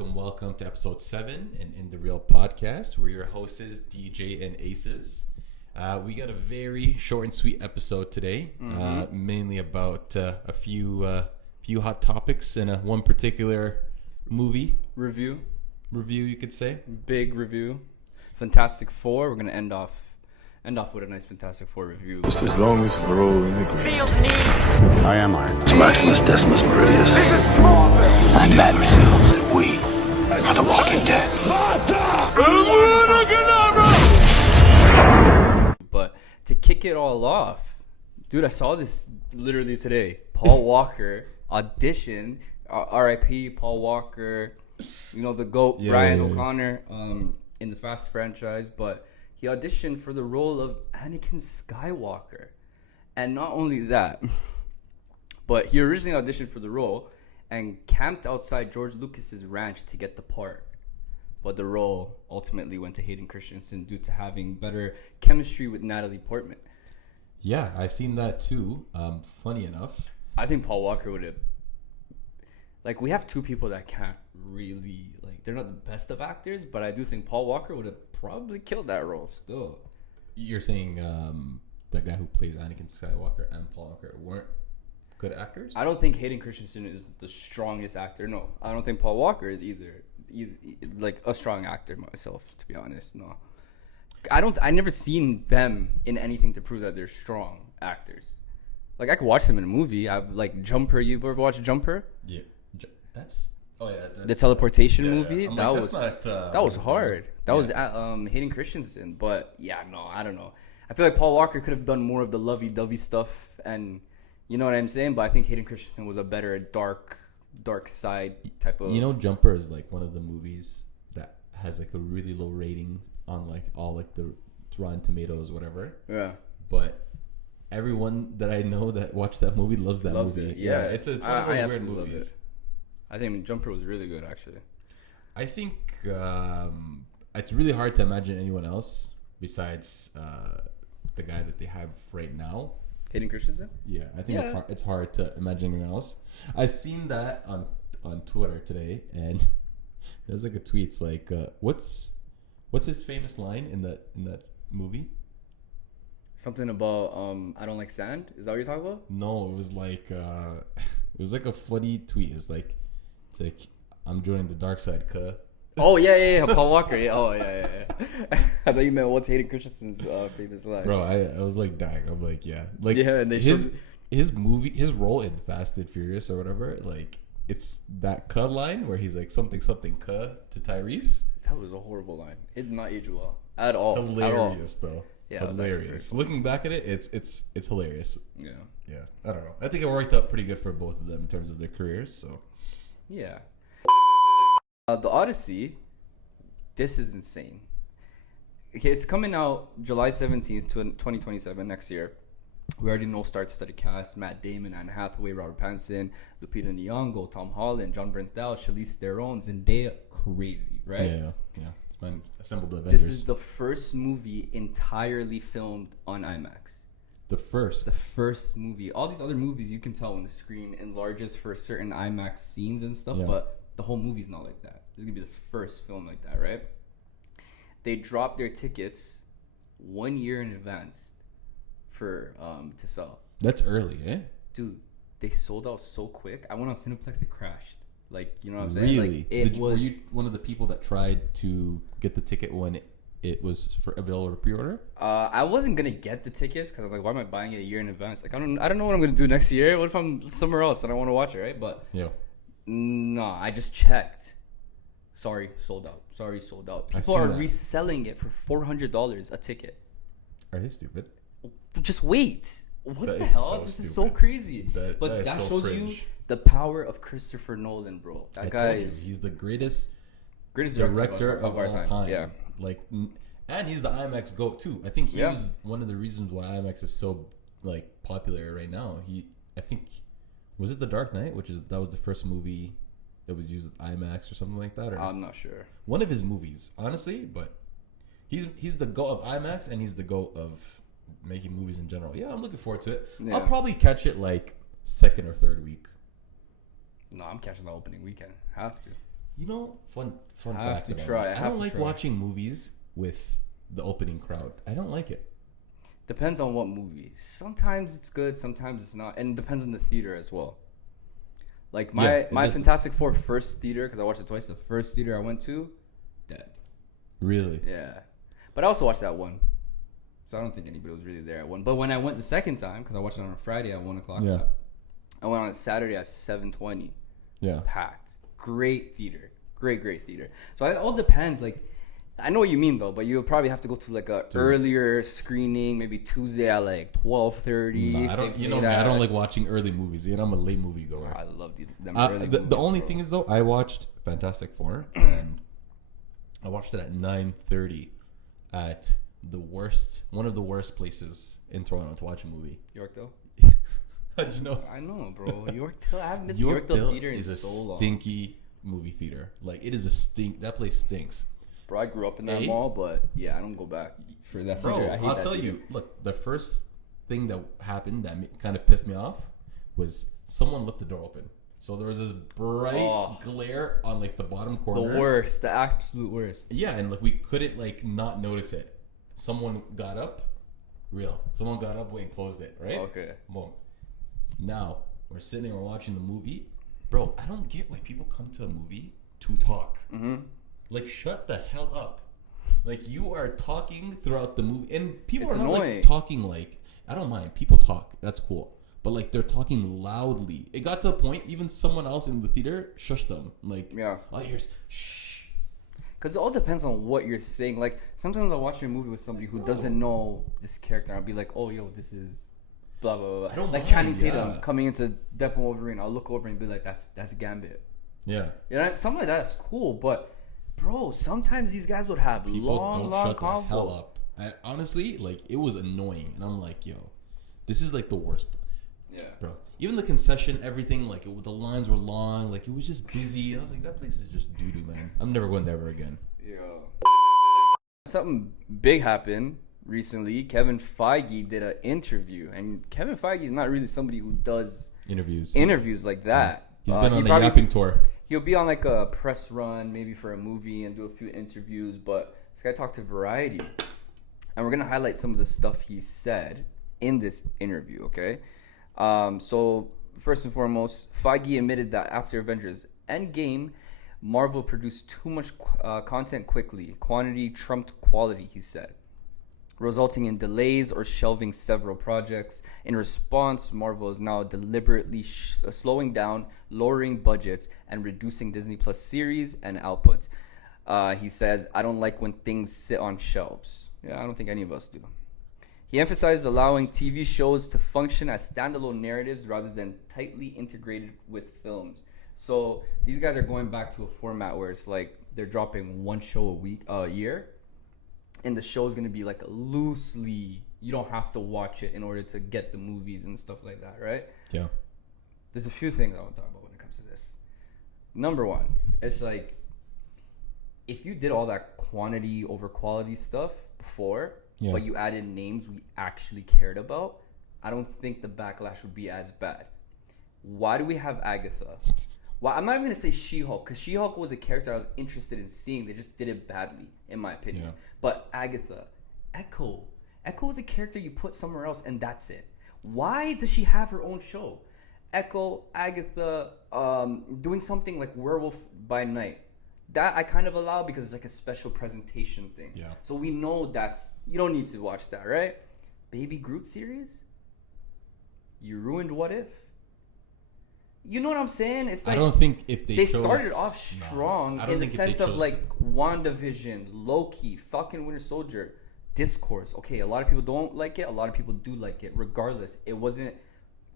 welcome to episode 7 and In The Real Podcast. We're your hosts, DJ and Aces. We got a very short and sweet episode today, mainly about a few hot topics and one particular movie. Review, you could say. big review. Fantastic Four. We're gonna end off with a nice Fantastic Four review. Just as long as we're all in agreement. I am Iron Man. Maximus Decimus Meridius. I'm mad ourselves that we are the Walking Dead. But to kick it all off, dude, I saw this literally today. Paul Walker audition, R.I.P. Paul Walker, you know, the GOAT, Brian O'Connor, in the Fast franchise, but he auditioned for the role of Anikan Skywalker. And not only that, but he originally auditioned for the role and camped outside George Lucas's ranch to get the part. But the role ultimately went to Hayden Christensen due to having better chemistry with Natalie Portman. Yeah, I seen that too. Funny enough. I think Paul Walker would have... Like, we have two people that can't really... Like, they're not the best of actors, but I do think Paul Walker would have probably killed that role still. You're saying the guy who plays Anakin Skywalker and Paul Walker weren't good actors? I don't think Hayden Christensen is the strongest actor. No, I don't think Paul Walker is either like a strong actor myself, to be honest. No, I never seen them in anything to prove that they're strong actors. Like, I could watch them in a movie. I've like Jumper. You ever watch Jumper? Yeah, that's the teleportation movie. I'm that like, was not, that was hard. That was Hayden Christensen. But yeah, no, I don't know. I feel like Paul Walker could have done more of the lovey-dovey stuff, and you know what I'm saying. But I think Hayden Christensen was a better dark side type of. You know, Jumper is like one of the movies that has like a really low rating on like all like the Rotten Tomatoes, whatever. Yeah. But everyone that I know that watched that movie loves that movie. It. Yeah, it's one of those I weird absolutely movies. love it. I think Jumper was really good, actually. I think it's really hard to imagine anyone else besides the guy that they have right now. Hayden Christensen? Yeah, I think it's hard to imagine anyone else. I seen that on Twitter today, and there's like a tweet. It's like, what's his famous line in that movie? Something about I don't like sand. Is that what you're talking about? No, it was like a funny tweet. It's like I'm joining the dark side, cuh. Oh yeah, Paul Walker. Yeah, oh yeah. I thought you meant what's Hayden Christensen's famous line. Bro, I was like dying. I'm like, yeah, like and they his role in Fast and Furious or whatever. Like, it's that cuh line where he's like something cuh to Tyrese. That was a horrible line. It did not age well at all. Hilarious though. Yeah, hilarious. Looking back at it, it's hilarious. Yeah. I don't know. I think it worked out pretty good for both of them in terms of their careers. So yeah. The Odyssey, this is insane. Okay, it's coming out July 17th, 2027, next year. We already know star-studded cast: Matt Damon, Anne Hathaway, Robert Pattinson, Lupita Nyong'o, Tom Holland, John Bernthal, Charlize Theron, Zendaya. Crazy, right? Yeah. It's been assembled Avengers. This is the first movie entirely filmed on IMAX. The first movie. All these other movies, you can tell when the screen enlarges for certain IMAX scenes and stuff, but the whole movie's not like that. This is gonna be the first film like that, right? They dropped their tickets 1 year in advance for to sell. That's early, eh? Dude, they sold out so quick. I went on Cineplex, it crashed. Like, you know what I'm saying? Really? Like, were you one of the people that tried to get the ticket when it was available to pre-order? I wasn't gonna get the tickets because I'm like, why am I buying it a year in advance? Like, I don't know what I'm gonna do next year. What if I'm somewhere else and I want to watch it, right? But no, I just checked. Sorry, sold out. People are reselling it for $400 a ticket. Are they stupid? Just wait. What that the hell? So this stupid. is so crazy. That so shows cringe. you the power of Christopher Nolan, bro. That guy is... He's the greatest director of our time. Yeah. Like, and he's the IMAX GOAT too. I think he was one of the reasons why IMAX is so like popular right now. I think was it The Dark Knight, that was the first movie that was used with IMAX or something like that. Or I'm not sure. One of his movies, honestly, but he's the GOAT of IMAX and he's the GOAT of making movies in general. Yeah, I'm looking forward to it. Yeah. I'll probably catch it like second or third week. No, I'm catching the opening weekend. Have to. You know, fun I have fact. to about try. me. I I have don't to like try. watching movies with the opening crowd. I don't like it. Depends on what movie. Sometimes it's good, sometimes it's not, and it depends on the theater as well. Like Yeah, my does. Fantastic Four first theater, because I watched it twice. The first theater I went to, dead. Really? Yeah, but I also watched that one, so I don't think anybody was really there at one. But when I went the second time, because I watched it on a Friday at 1:00. Yeah. I went on a Saturday at 7:20. Yeah. Packed. Great theater. Great theater. So it all depends. Like, I know what you mean though, but you'll probably have to go to like a earlier screening, maybe Tuesday at like 12:30. No, I don't. You know me. I don't like watching early movies. You know, I'm a late movie goer. I love them early The movies, only bro. thing is though, I watched Fantastic Four, and I watched it at 9:30 at one of the worst places in Toronto to watch a movie. Yorkdale. How'd you know? I know, bro. Yorkdale. I haven't been to Yorkdale theater in is a so long. stinky movie theater. Like it is a stink. That place stinks. Bro, I grew up in that Hey? mall, but yeah, I don't go back for that Bro, theater. I hate I'll that tell theater. you. Look, the first thing that happened that kind of pissed me off was someone left the door open. So there was this bright glare on like the bottom corner. The worst, the absolute worst. Yeah, and like we couldn't like not notice it. Someone got up, Someone got up and closed it, right? Okay. Boom. Now we're sitting, we're watching the movie, bro. I don't get why people come to a movie to talk. Mm-hmm. Like, shut the hell up. Like, you are talking throughout the movie, and people It's are not annoying. like talking like. I don't mind. People talk. That's cool. But like, they're talking loudly. It got to a point. Even someone else in the theater shushed them. Like, Yeah. all I hear is shh. Because it all depends on what you're saying. Like, sometimes I'll watch a movie with somebody who doesn't know this character. I'll be like, oh, yo, this is blah, blah, blah. I don't like mind, Channing Tatum yeah. coming into Deadpool Wolverine. I'll look over and be like, that's Gambit. Yeah. You know, something like that is cool. But, bro, sometimes these guys would have People long don't shut the hell convo. up. And honestly, like, it was annoying. And I'm like, yo, this is like the worst. Yeah. Bro, even the concession, everything, like, the lines were long. Like, it was just busy. I was like, that place is just doo-doo, man. I'm never going there ever again. Yo. Something big happened recently. Kevin Feige did an interview. And Kevin Feige is not really somebody who does interviews like that. He's been on a probably- yapping tour. He'll be on like a press run, maybe for a movie, and do a few interviews. But this guy talked to Variety, and we're gonna highlight some of the stuff he said in this interview. Okay, so first and foremost, Feige admitted that after Avengers Endgame, Marvel produced too much content quickly. Quantity trumped quality, he said, resulting in delays or shelving several projects. In response, Marvel is now deliberately slowing down, lowering budgets, and reducing Disney Plus series and output. He says, I don't like when things sit on shelves. Yeah, I don't think any of us do. He emphasized allowing TV shows to function as standalone narratives rather than tightly integrated with films. So these guys are going back to a format where it's like they're dropping one show a year. And the show is going to be like loosely, you don't have to watch it in order to get the movies and stuff like that, right? Yeah. There's a few things I want to talk about when it comes to this. Number one, it's like, if you did all that quantity over quality stuff before, but you added names we actually cared about, I don't think the backlash would be as bad. Why do we have Agatha? Well, I'm not even going to say She-Hulk, because She-Hulk was a character I was interested in seeing. They just did it badly, in my opinion. Yeah. But Agatha, Echo is a character you put somewhere else, and that's it. Why does she have her own show? Echo, Agatha, doing something like Werewolf by Night. That I kind of allow because it's like a special presentation thing. Yeah. So we know you don't need to watch that, right? Baby Groot series? You ruined What If? You know what I'm saying? It's like, I don't think if they started off strong in the sense of like WandaVision, Loki, Falcon Winter Soldier, Discourse. Okay, a lot of people don't like it. A lot of people do like it. Regardless, we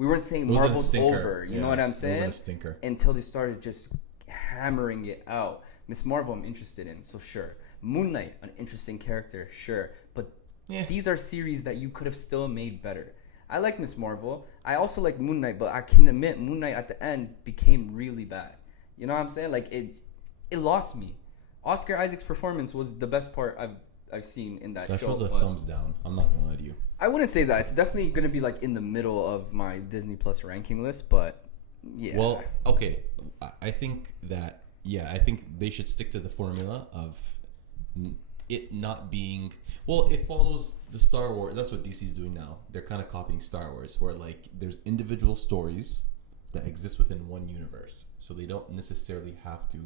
weren't saying Marvel's over. You know what I'm saying? It was a stinker. Until they started just hammering it out. Miss Marvel, I'm interested in, so sure. Moon Knight, an interesting character, sure. But these are series that you could have still made better. I like Miss Marvel. I also like Moon Knight, but I can admit Moon Knight at the end became really bad. You know what I'm saying? Like it lost me. Oscar Isaac's performance was the best part I've seen in that show. That show's a thumbs down. I'm not gonna lie to you. I wouldn't say that. It's definitely gonna be like in the middle of my Disney Plus ranking list, but yeah. Well, okay. I think that yeah, I think they should stick to the formula of it not being. Well, it follows the Star Wars. That's what DC's doing now. They're kind of copying Star Wars, where like there's individual stories that exist within one universe, so they don't necessarily have to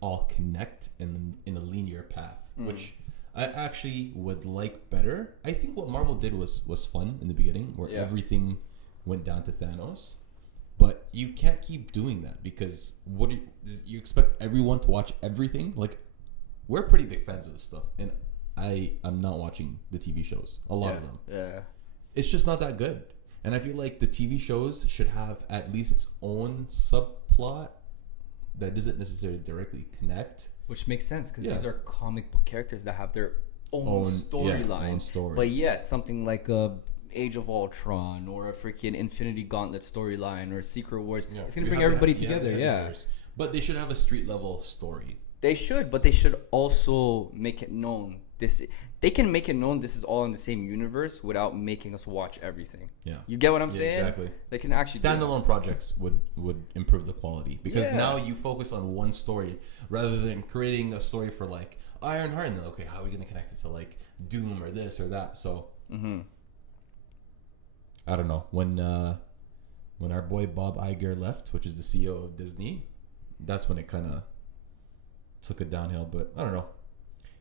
all connect in a linear path, which I actually would like better. I think what Marvel did was fun in the beginning, where everything went down to Thanos. But you can't keep doing that, because what do you expect everyone to watch everything? Like, we're pretty big fans of this stuff, and I'm not watching the TV shows, a lot of them. Yeah. It's just not that good. And I feel like the TV shows should have at least its own subplot that doesn't necessarily directly connect. Which makes sense, because these are comic book characters that have their own storyline. Own stories. But yes, something like a Age of Ultron or a freaking Infinity Gauntlet storyline or Secret Wars. Yeah, it's going to bring everybody together, But they should have a street level story. They should, but they should also make it known. They can make it known this is all in the same universe without making us watch everything. Yeah. You get what I'm saying? Exactly. They can actually standalone projects would improve the quality, because now you focus on one story rather than creating a story for like Ironheart, and then okay, how are we going to connect it to like Doom or this or that? So I don't know. When our boy Bob Iger left, which is the CEO of Disney, that's when it kind of took it downhill. But I don't know.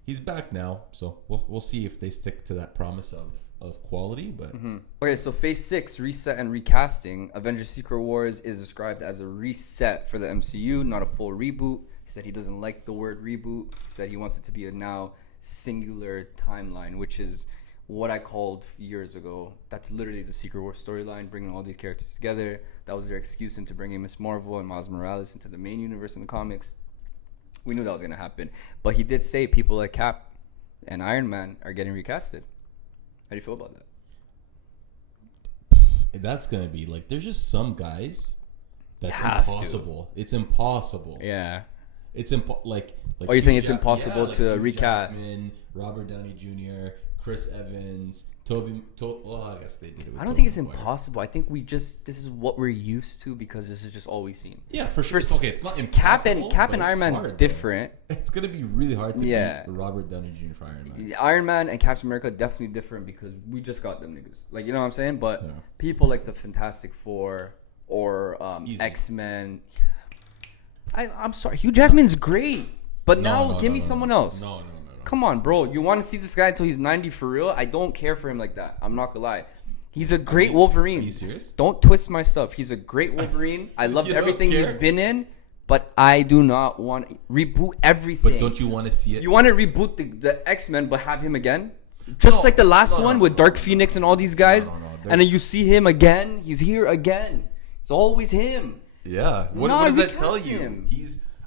He's back now, so we'll see if they stick to that promise of quality. But Okay, so Phase 6, reset and recasting. Avengers Secret Wars is described as a reset for the MCU, not a full reboot. He said he doesn't like the word reboot. He said he wants it to be a now singular timeline, which is what I called years ago. That's literally the Secret Wars storyline, bringing all these characters together. That was their excuse into bringing Ms. Marvel and Miles Morales into the main universe in the comics. We knew that was going to happen. But he did say people like Cap and Iron Man are getting recasted. How do you feel about that? that's going to be like, there's just some guys that's impossible. It's impossible. Yeah. It's like oh, you're saying it's impossible to Hugh recast? Jackman, Robert Downey Jr., Chris Evans, well, I guess they did it with I don't Tobey think it's Maguire. impossible. I think this is what we're used to, because this is just all we've seen. Yeah, for sure. Okay, it's not impossible. Cap and Iron Man's different. It's going to be really hard to beat Robert Downey Jr. for Iron Man. Iron Man and Captain America definitely different, because we just got them niggas. Like, you know what I'm saying? But people like the Fantastic Four or X-Men. I'm sorry. Hugh Jackman's great. But give me someone else. No. Come on, bro. You want to see this guy until he's 90 for real? I don't care for him like that. I'm not gonna lie. He's a great Wolverine. Are you serious? Don't twist my stuff. He's a great Wolverine. I loved everything he's been in, but I do not want to reboot everything. But don't you want to see it? You want to reboot the X-Men, but have him again? Just like the last one with Dark Phoenix and all these guys. And then you see him again. He's here again. It's always him. Yeah. What does that tell you?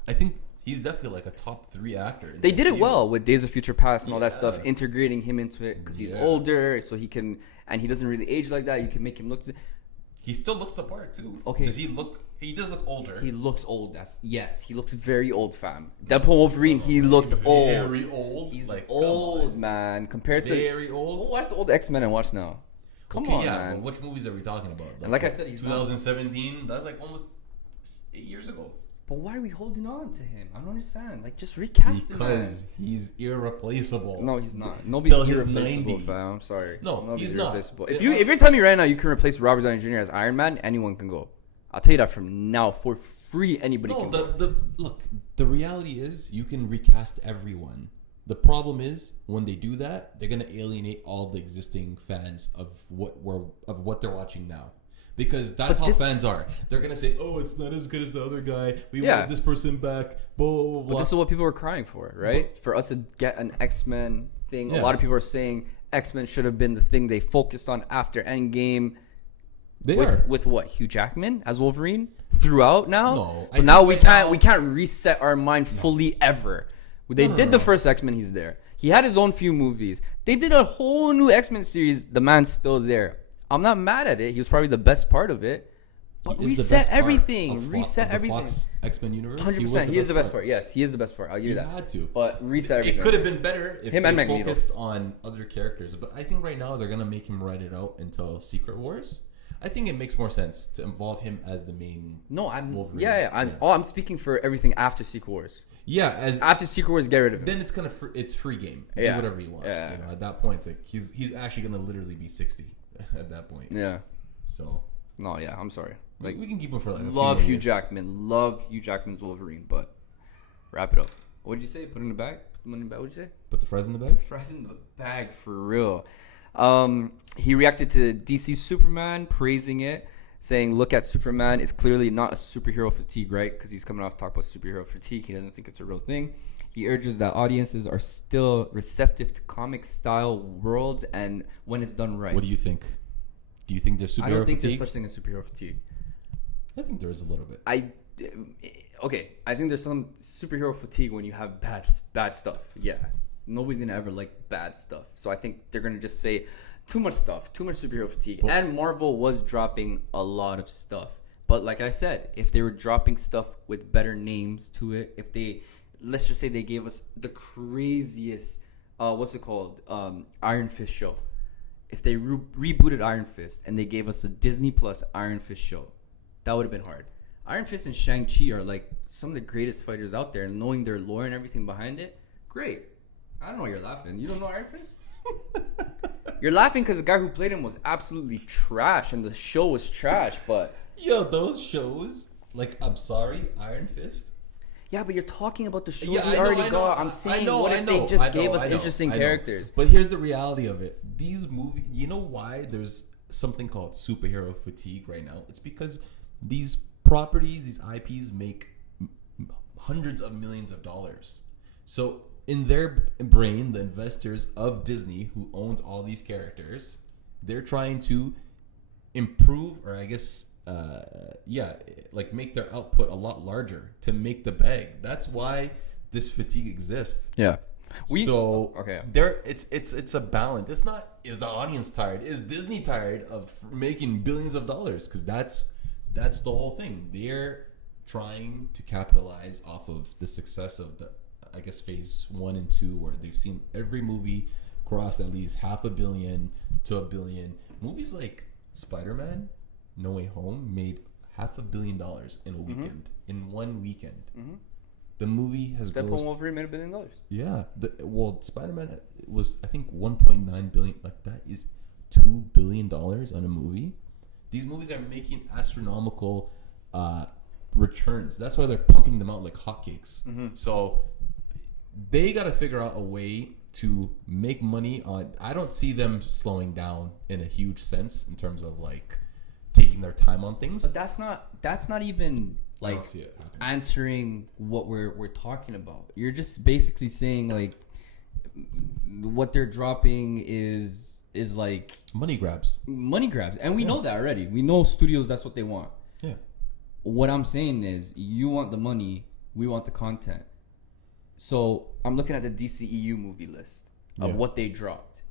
I think he's definitely like a top 3 actor. They did it well with Days of Future Past and all that stuff, integrating him into it, because he's older, so he can, and he doesn't really age like that. You can make him look. He still looks the part too. Okay. Does he look? He does look older. He looks old. Yes, he looks very old, fam. Deadpool Wolverine, he looked old. Very old. He's like, old, man. Compared to very old. Go watch the old X-Men and watch now. Come on, man. But which movies are we talking about? And like I said, he's 2017. That's like almost 8 years ago. But why are we holding on to him? I don't understand. Like, just recast him, man. Because he's irreplaceable. No, he's not. Nobody's irreplaceable, fam. I'm sorry. Nobody's irreplaceable. If you're telling me right now you can replace Robert Downey Jr. as Iron Man, anyone can go. I'll tell you that from now, for free. Anybody can go. Look, the reality is you can recast everyone. The problem is when they do that, they're gonna alienate all the existing fans of what they're watching now. Because that's how fans are. They're going to say, oh, it's not as good as the other guy. We want this person back. Blah, blah, blah. But this is what people are crying for, right? For us to get an X-Men thing. Yeah. A lot of people are saying X-Men should have been the thing they focused on after Endgame. With what? Hugh Jackman as Wolverine? Throughout now? No. So now we can't reset our mind fully ever. They did the first X-Men, he's there. He had his own few movies. They did a whole new X-Men series. The man's still there. I'm not mad at it. He was probably the best part of it. But reset everything. Reset everything. Fox X-Men universe. 100%. He is the best part. Yes, he is the best part. I'll give you that. Had to. But reset everything. It could have been better if they focused on other characters. But I think right now they're gonna make him write it out until Secret Wars. I think it makes more sense to involve him as the main. No, I'm Wolverine. yeah. I'm speaking for everything after Secret Wars. Yeah, as After Secret Wars, get rid of him. then it's kind of it's free game. Yeah. Do whatever you want. Yeah. You know, at that point, it's like he's actually gonna literally be 60 at that point. Yeah. So No, yeah. I'm sorry. Like, we can keep him for like a few love more Hugh years. Jackman. Love Hugh Jackman's Wolverine, but wrap it up. What did you say? Put it in the bag. Put the money in the bag. What did you say? Put the fries in the bag. Fries in the bag for real. He reacted to DC Superman, praising it, saying, "Look at Superman. It's clearly not a superhero fatigue, right? Because he's coming off to talk about superhero fatigue. He doesn't think it's a real thing. He urges that audiences are still receptive to comic-style worlds and when it's done right." What do you think? Do you think there's superhero I don't think fatigue? there's such thing as superhero fatigue. I think there is a little bit. I think there's some superhero fatigue when you have bad stuff. Yeah, nobody's gonna ever like bad stuff. So I think they're gonna just say too much stuff, too much superhero fatigue. Well, and Marvel was dropping a lot of stuff. But like I said, if they were dropping stuff with better names to it, if they, let's just say they gave us the craziest, Iron Fist show. If they rebooted Iron Fist and they gave us a Disney Plus Iron Fist show, that would have been hard. Iron Fist and Shang-Chi are like some of the greatest fighters out there, and knowing their lore and everything behind it, great. I don't know why you're laughing. You don't know Iron Fist? You're laughing because the guy who played him was absolutely trash, and the show was trash, but... Yo, those shows, like, I'm sorry, Iron Fist. Yeah, but you're talking about the shows Yeah, we I know, already I know, got. I'm saying, what if they just gave us interesting characters? But here's the reality of it. These movies, you know why there's something called superhero fatigue right now? It's because these properties, these IPs make hundreds of millions of dollars. So in their brain, the investors of Disney, who owns all these characters, they're trying to improve, or I guess, make their output a lot larger to make the bag. That's why this fatigue exists. Yeah. It's a balance. It's not, is the audience tired? Is Disney tired of making billions of dollars? Because that's the whole thing. They're trying to capitalize off of the success of the, I guess, phase 1 and 2, where they've seen every movie cross at least $500 million to $1 billion. Movies like Spider-Man No Way Home made $500 million in a weekend, in 1 weekend. Mm-hmm. The movie has Deadpool and Wolverine made $1 billion. Yeah, Spider-Man was, I think, 1.9 billion. Like, that is $2 billion on a movie. These movies are making astronomical returns. That's why they're pumping them out like hotcakes. Mm-hmm. So they got to figure out a way to make money on. I don't see them slowing down in a huge sense in terms of like taking their time on things. But that's not even like answering what we're talking about. You're just basically saying like what they're dropping is like money grabs, and we know that already. We know studios, that's what they want. Yeah. What I'm saying is, you want the money, we want the content. So I'm looking at the DCEU movie list of what they dropped.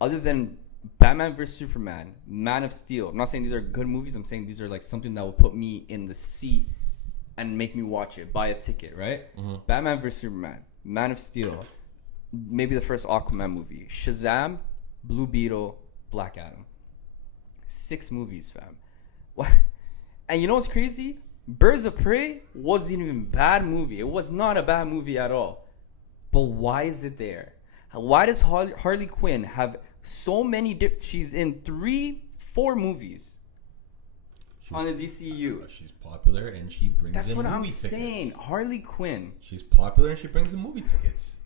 Other than Batman vs Superman, Man of Steel, I'm not saying these are good movies. I'm saying these are like something that will put me in the seat and make me watch it, buy a ticket, right? Mm-hmm. Batman vs Superman, Man of Steel, maybe the first Aquaman movie, Shazam, Blue Beetle, Black Adam. 6 movies, fam. What? And you know what's crazy? Birds of Prey wasn't even a bad movie. It was not a bad movie at all. But why is it there? Why does Harley Quinn have so many... she's in 3-4 movies on the DCU. She's popular and she brings That's in what movie I'm tickets. saying. Harley Quinn. She's popular and she brings in movie tickets.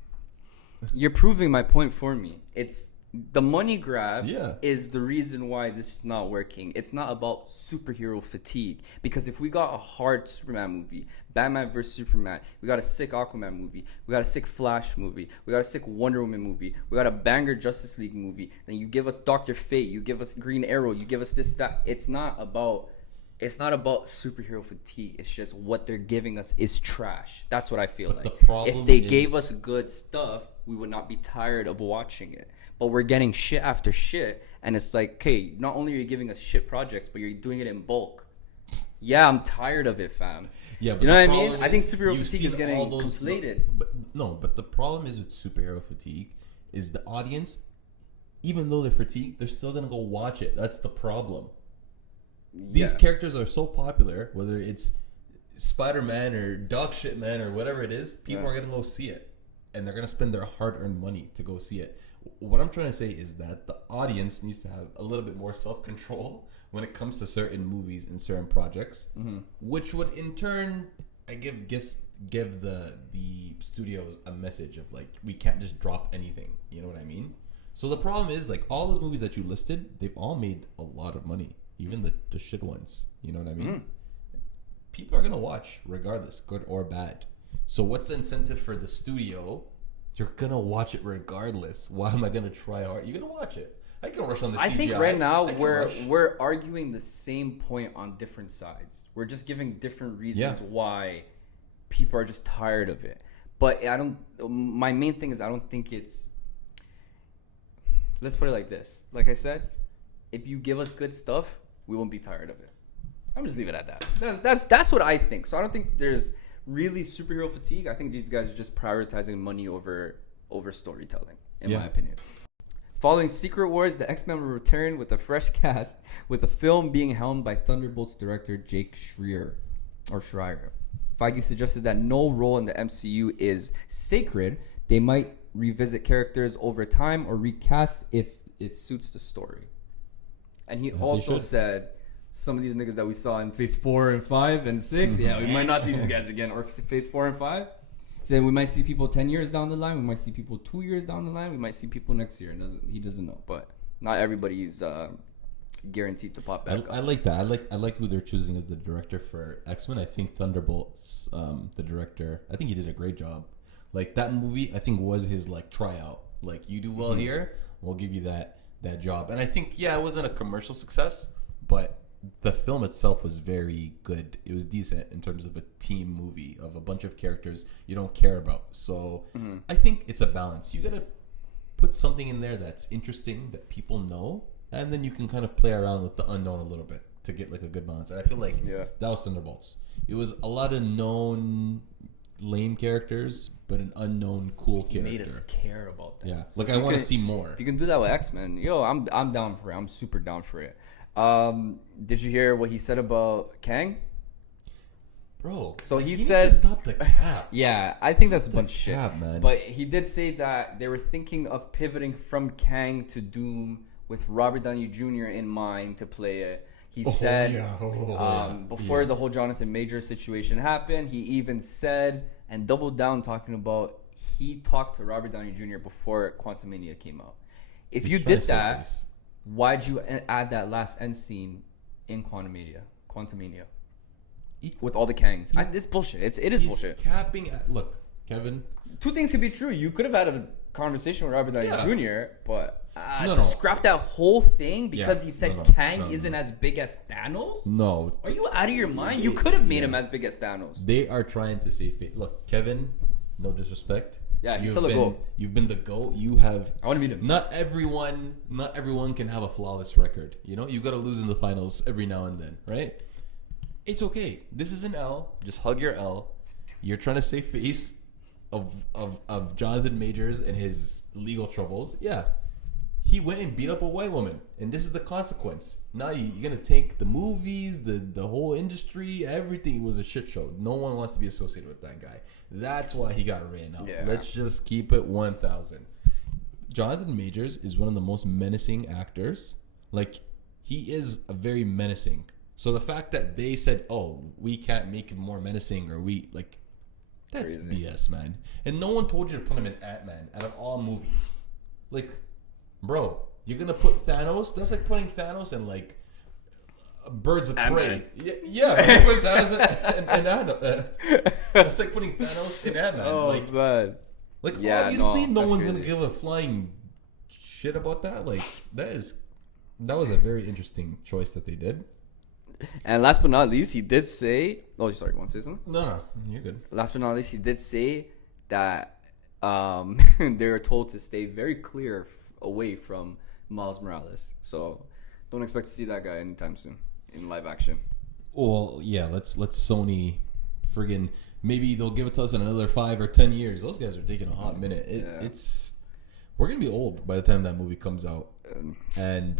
You're proving my point for me. It's the money grab is the reason why this is not working. It's not about superhero fatigue. Because if we got a hard Superman movie, Batman vs Superman, we got a sick Aquaman movie, we got a sick Flash movie, we got a sick Wonder Woman movie, we got a banger Justice League movie, then you give us Dr. Fate, you give us Green Arrow, you give us this, that. It's not about superhero fatigue. It's just what they're giving us is trash. That's what I feel like. If they gave us good stuff, we would not be tired of watching it. But we're getting shit after shit, and it's like, okay, not only are you giving us shit projects, but you're doing it in bulk. Yeah, I'm tired of it, fam. Yeah, but you know what I mean? I think superhero fatigue is getting conflated. But the problem is with superhero fatigue is the audience, even though they're fatigued, they're still gonna go watch it. That's the problem. These characters are so popular, whether it's Spider-Man or Dog Shit Man or whatever it is, people are going to go see it. And they're going to spend their hard-earned money to go see it. What I'm trying to say is that the audience needs to have a little bit more self-control when it comes to certain movies and certain projects, which would in turn, give the studios a message of like, we can't just drop anything. You know what I mean? So the problem is, like, all those movies that you listed, they've all made a lot of money, even the shit ones. You know what I mean? People are gonna watch regardless, good or bad. So what's the incentive for the studio? You're gonna watch it regardless. Why am I gonna try hard? You're gonna watch it. I can rush on the CGI. I think right now we're arguing the same point on different sides. We're just giving different reasons why people are just tired of it. But my main thing is I don't think it's. Let's put it like this. Like I said, if you give us good stuff, we won't be tired of it. I'm just leave it at that. That's what I think. So I don't think there's really superhero fatigue. I think these guys are just prioritizing money over storytelling, in my opinion. Following Secret Wars, the X-Men will return with a fresh cast, with the film being helmed by Thunderbolts director Jake Schreier. Feige suggested that no role in the MCU is sacred. They might revisit characters over time or recast if it suits the story. And he also said some of these niggas that we saw in Phase 4 and 5 and 6, we might not see these guys again. Or Phase 4 and 5, saying we might see people 10 years down the line, we might see people 2 years down the line, we might see people next year. He doesn't know, but not everybody's guaranteed to pop back up. I like that. I like who they're choosing as the director for X-Men. I think Thunderbolts, the director, I think he did a great job. Like, that movie, I think, was his, like, tryout. Like, you do well here, we'll give you that job. And I think, it wasn't a commercial success, but the film itself was very good. It was decent in terms of a team movie of a bunch of characters you don't care about. So I think it's a balance. You got to put something in there that's interesting, that people know, and then you can kind of play around with the unknown a little bit to get, like, a good balance. And I feel like that was Thunderbolts. It was a lot of known lame characters, but an unknown cool character. Made us care about that. Yeah, so like I want to see more. If you can do that with X-Men, I'm down for it. I'm super down for it. Did you hear what he said about Kang? Bro, so he said needs to stop the cap. Yeah, I think that's a bunch of shit. Man. But he did say that they were thinking of pivoting from Kang to Doom with Robert Downey Jr. in mind to play it. He said before the whole Johnathan Majors situation happened, he even said and doubled down talking about he talked to Robert Downey Jr. before Quantumania came out. If you did that, why'd you add that last end scene in Quantumania? With all the Kangs. It's bullshit. It is bullshit. Capping look, Kevin. Two things could be true. You could have had a conversation with Robert Downey Jr., but scrap that whole thing because he said Kang isn't as big as Thanos? No. Are you out of your mind? You could have made him as big as Thanos. They are trying to save face. Look, Kevin, no disrespect. Yeah, he's still a GOAT. You've been the GOAT. You have. I want to meet him. Not everyone can have a flawless record. You know, you got to lose in the finals every now and then, right? It's okay. This is an L. Just hug your L. You're trying to save face of Johnathan Majors and his legal troubles. Yeah. He went and beat up a white woman, and this is the consequence. Now you're gonna take the movies, the whole industry, everything. It was a shit show. No one wants to be associated with that guy. That's why he got ran out. Yeah. Let's just keep it 1,000. Johnathan Majors is one of the most menacing actors. Like, he is a very menacing. So the fact that they said, "Oh, we can't make him more menacing," or that's crazy. BS, man. And no one told you to put him in Ant-Man out of all movies. Like, bro, you're gonna put Thanos? That's like putting Thanos in like Birds of Prey. Yeah, put Thanos in Ant-Man. That's like putting Thanos in Ant-Man. Oh, man. Like, obviously, no one's gonna give a flying shit about that. Like, that was a very interesting choice that they did. And last but not least, he did say... Oh, sorry, you want to say something? No, you're good. Last but not least, he did say that they were told to stay very clear away from Miles Morales. So don't expect to see that guy anytime soon in live action. Well, yeah, let's Sony friggin' maybe they'll give it to us in another 5 or 10 years. Those guys are taking a hot minute. We're gonna be old by the time that movie comes out. And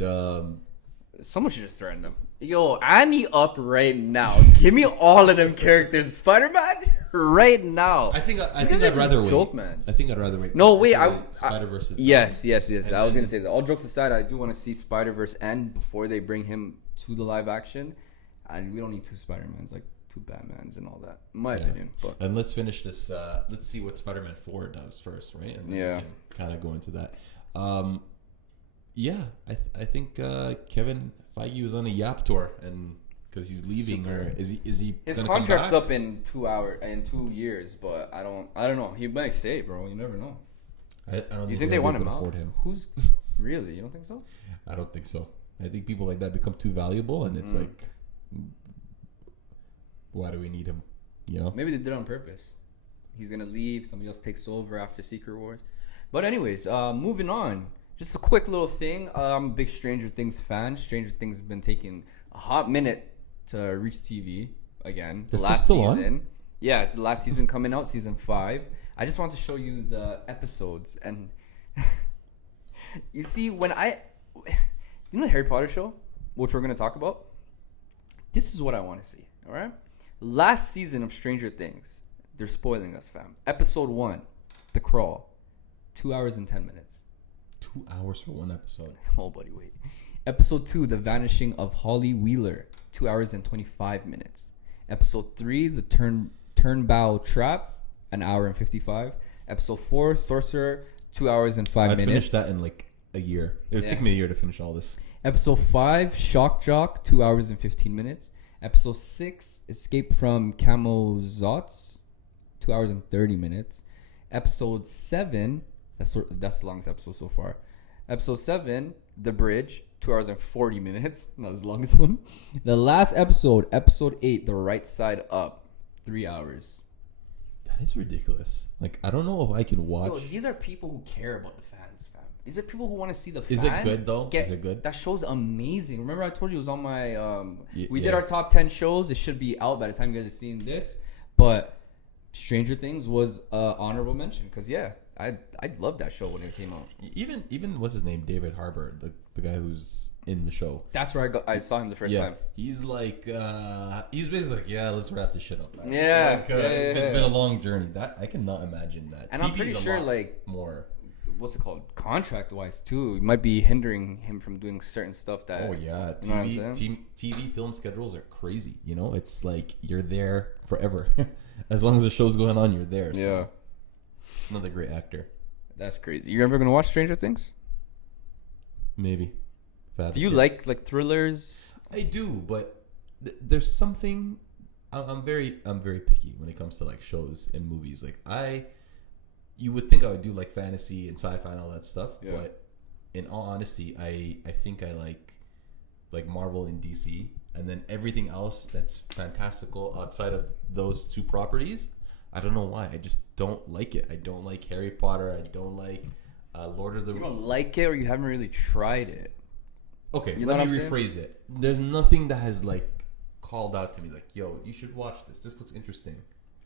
someone should just threaten them. Yo, Annie up right now. Give me all of them characters. Spider-Man right now. I think I'd rather wait. Joke, man. I think I'd rather wait. No, wait. Spider-Verse is yes. I was gonna say that. All jokes aside, I do want to see Spider-Verse end before they bring him to the live action. And we don't need 2 Spider-Mans, like 2 Batmans and all that, in my opinion. But and let's finish this. Let's see what Spider-Man 4 does first, right? And then we can kind of go into that. I think Kevin Feige was on a Yap tour, and because he's leaving, or is he? His contract's up in 2 years, but I don't know. He might stay, bro. You never know. I don't. You think they want him out? Afford him. Who's really? You don't think so? I don't think so. I think people like that become too valuable, and it's like, why do we need him? You know? Maybe they did it on purpose. He's gonna leave. Somebody else takes over after Secret Wars. But anyways, moving on. Just a quick little thing. I'm a big Stranger Things fan. Stranger Things has been taking a hot minute to reach TV again. The last season. On? Yeah, it's the last season coming out, season 5. I just want to show you the episodes. And you see, you know the Harry Potter show, which we're going to talk about? This is what I want to see, all right? Last season of Stranger Things. They're spoiling us, fam. Episode 1, The Crawl. 2 hours and 10 minutes. 2 hours for one episode. Oh, buddy, wait. Episode 2, The Vanishing of Holly Wheeler. 2 hours and 25 minutes. Episode 3, The Turnbow Trap. 1 hour and 55. Episode 4, Sorcerer. 2 hours and 5 minutes. I finished that in like a year. It took me a year to finish all this. Episode 5, Shock Jock. 2 hours and 15 minutes. Episode 6, Escape from Camelzots. 2 hours and 30 minutes. Episode 7... That's the longest episode so far. Episode 7, The Bridge, 2 hours and 40 minutes. Not as long as one. The last episode, episode 8, The Right Side Up, 3 hours. That is ridiculous. Like, I don't know if I can watch. Yo, these are people who care about the fans, fam. These are people who want to see the fans. Is it good though? Is it good? That show's amazing. Remember I told you it was on my. We did our top 10 shows. It should be out by the time you guys are seeing this. But Stranger Things was honorable mention because I loved that show when it came out. Even what's his name, David Harbour, the guy who's in the show. That's where I saw him the first time. He's like he's basically like, let's wrap this shit up. Yeah, it's been a long journey. That I cannot imagine that. And I'm pretty sure like more. What's it called? Contract wise too, it might be hindering him from doing certain stuff that. Oh yeah, TV film schedules are crazy. You know, it's like you're there forever. As long as the show's going on, you're there. So. Yeah. Another great actor. That's crazy. You ever gonna watch Stranger Things? Maybe. Do you like thrillers? I do, but there's something. I'm very picky when it comes to like shows and movies. Like you would think I would do like fantasy and sci-fi and all that stuff, but in all honesty, I think I like Marvel and DC, and then everything else that's fantastical outside of those two properties. I don't know why. I just don't like it. I don't like Harry Potter. I don't like Lord of the Rings. You don't like it, or you haven't really tried it. Okay, let me rephrase it. There's nothing that has like called out to me like, yo, you should watch this. This looks interesting.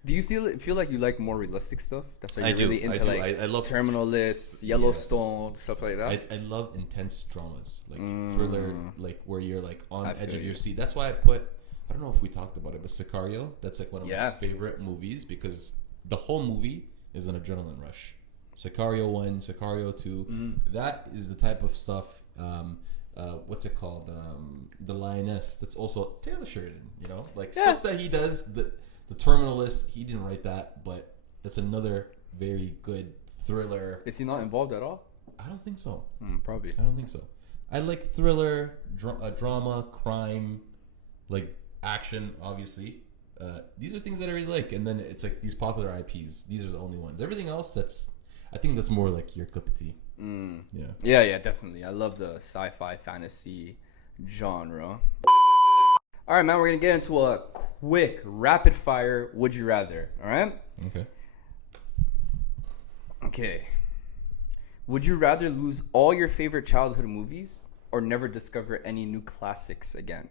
Do you feel like you like more realistic stuff? That's why you're really into I love Terminal List, Yellowstone, stuff like that. I love intense dramas, like thriller, like where you're like on the edge of your seat. That's why I don't know if we talked about it, but Sicario, that's like one of my favorite movies because the whole movie is an adrenaline rush. Sicario 1, Sicario 2, that is the type of stuff. What's it called? The Lioness. That's also Taylor Sheridan. You know, like stuff that he does. The Terminal List. He didn't write that, but it's another very good thriller. Is he not involved at all? I don't think so. Probably. I don't think so. I like thriller, drama, crime, like action. Obviously, these are things that I really like. And then it's like these popular IPs. These are the only ones. Everything else, I think that's more like your cup of tea. Yeah, definitely. I love the sci-fi fantasy genre. All right, man, we're gonna get into a quick rapid fire would you rather. All right. Okay. Would you rather lose all your favorite childhood movies or never discover any new classics again?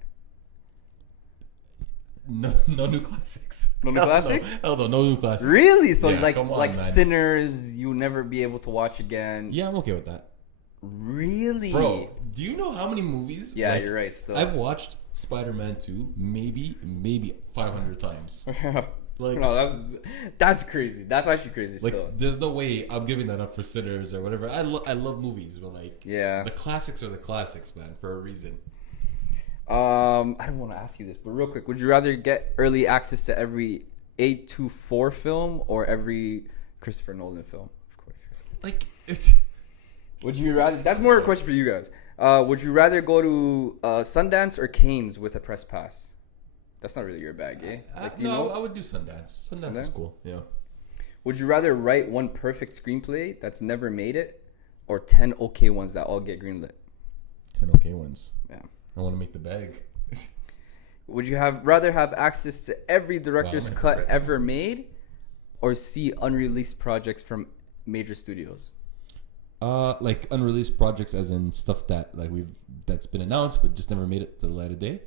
No new classics. No new classics? Hell no new classics. Really? So yeah, like Sinners, you'll never be able to watch again. Yeah, I'm okay with that. Really? Bro, do you know how many movies? Yeah, you're right. Still, I've watched Spider-Man 2 maybe 500 times. Like, no, that's crazy. That's actually crazy. Like, still, there's no way I'm giving that up for Sinners or whatever. I love movies, but like, yeah, the classics are the classics, man, for a reason. I don't want to ask you this, but real quick, would you rather get early access to every A24 film or every Christopher Nolan film? Of course. Like, it's. Would you rather? That's more a question for you guys. Would you rather go to Sundance or Cannes with a press pass? That's not really your bag, eh? Like, do you know? I would do Sundance. Sundance is cool. Yeah. Would you rather write one perfect screenplay that's never made it, or 10 okay ones that all get greenlit? 10 okay ones. Yeah. I want to make the bag. Would you rather have access to every director's cut ever made, or see unreleased projects from major studios? Like unreleased projects, as in stuff that that's been announced but just never made it to the light of day.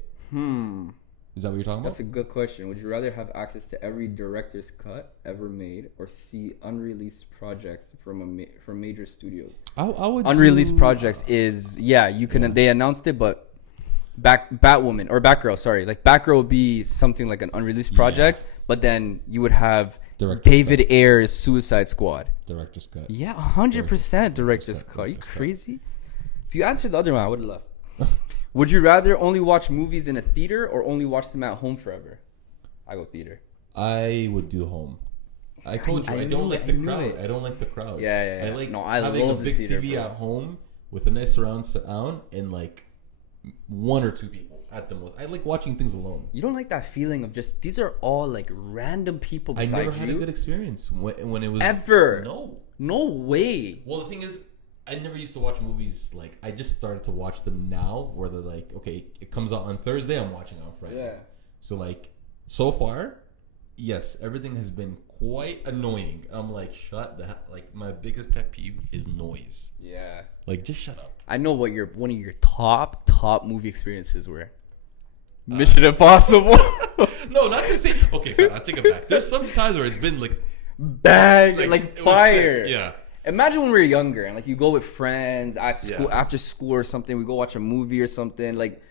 Is that what you're talking about? That's a good question. Would you rather have access to every director's cut ever made, or see unreleased projects from major studios? I would. Unreleased projects is you can. They announced it, but Batwoman or Batgirl. Sorry, like Batgirl would be something like an unreleased project, but then you would have David Ayer's Suicide Squad. Director's cut. Yeah, 100% director's cut. Are you crazy? If you answered the other one, I would have left. Would you rather only watch movies in a theater or only watch them at home forever? I go theater. I would do home. I told you I don't like the crowd. I don't like the crowd. Yeah. I like I having love a big the theater, TV bro. at home with a nice surround sound and like one or two people at the most. I like watching things alone. You don't like that feeling of just these are all like random people beside you? I never had a good experience when it was ever. No way. Well, the thing is, I never used to watch movies. Like, I just started to watch them now, where they're like, okay, it comes out on Thursday, I'm watching it on Friday. Yeah. So like, so far, yes, everything has been quite annoying. I'm like, shut the like. My biggest pet peeve is noise. Yeah. Like, just shut up. I know what one of your top movie experiences were. Mission Impossible. No, not to say. Okay, fine, I'll take it back. There's some times where it's been like bang, like fire. Yeah. Imagine when we were younger and like you go with friends at school after school or something. We go watch a movie or something. Like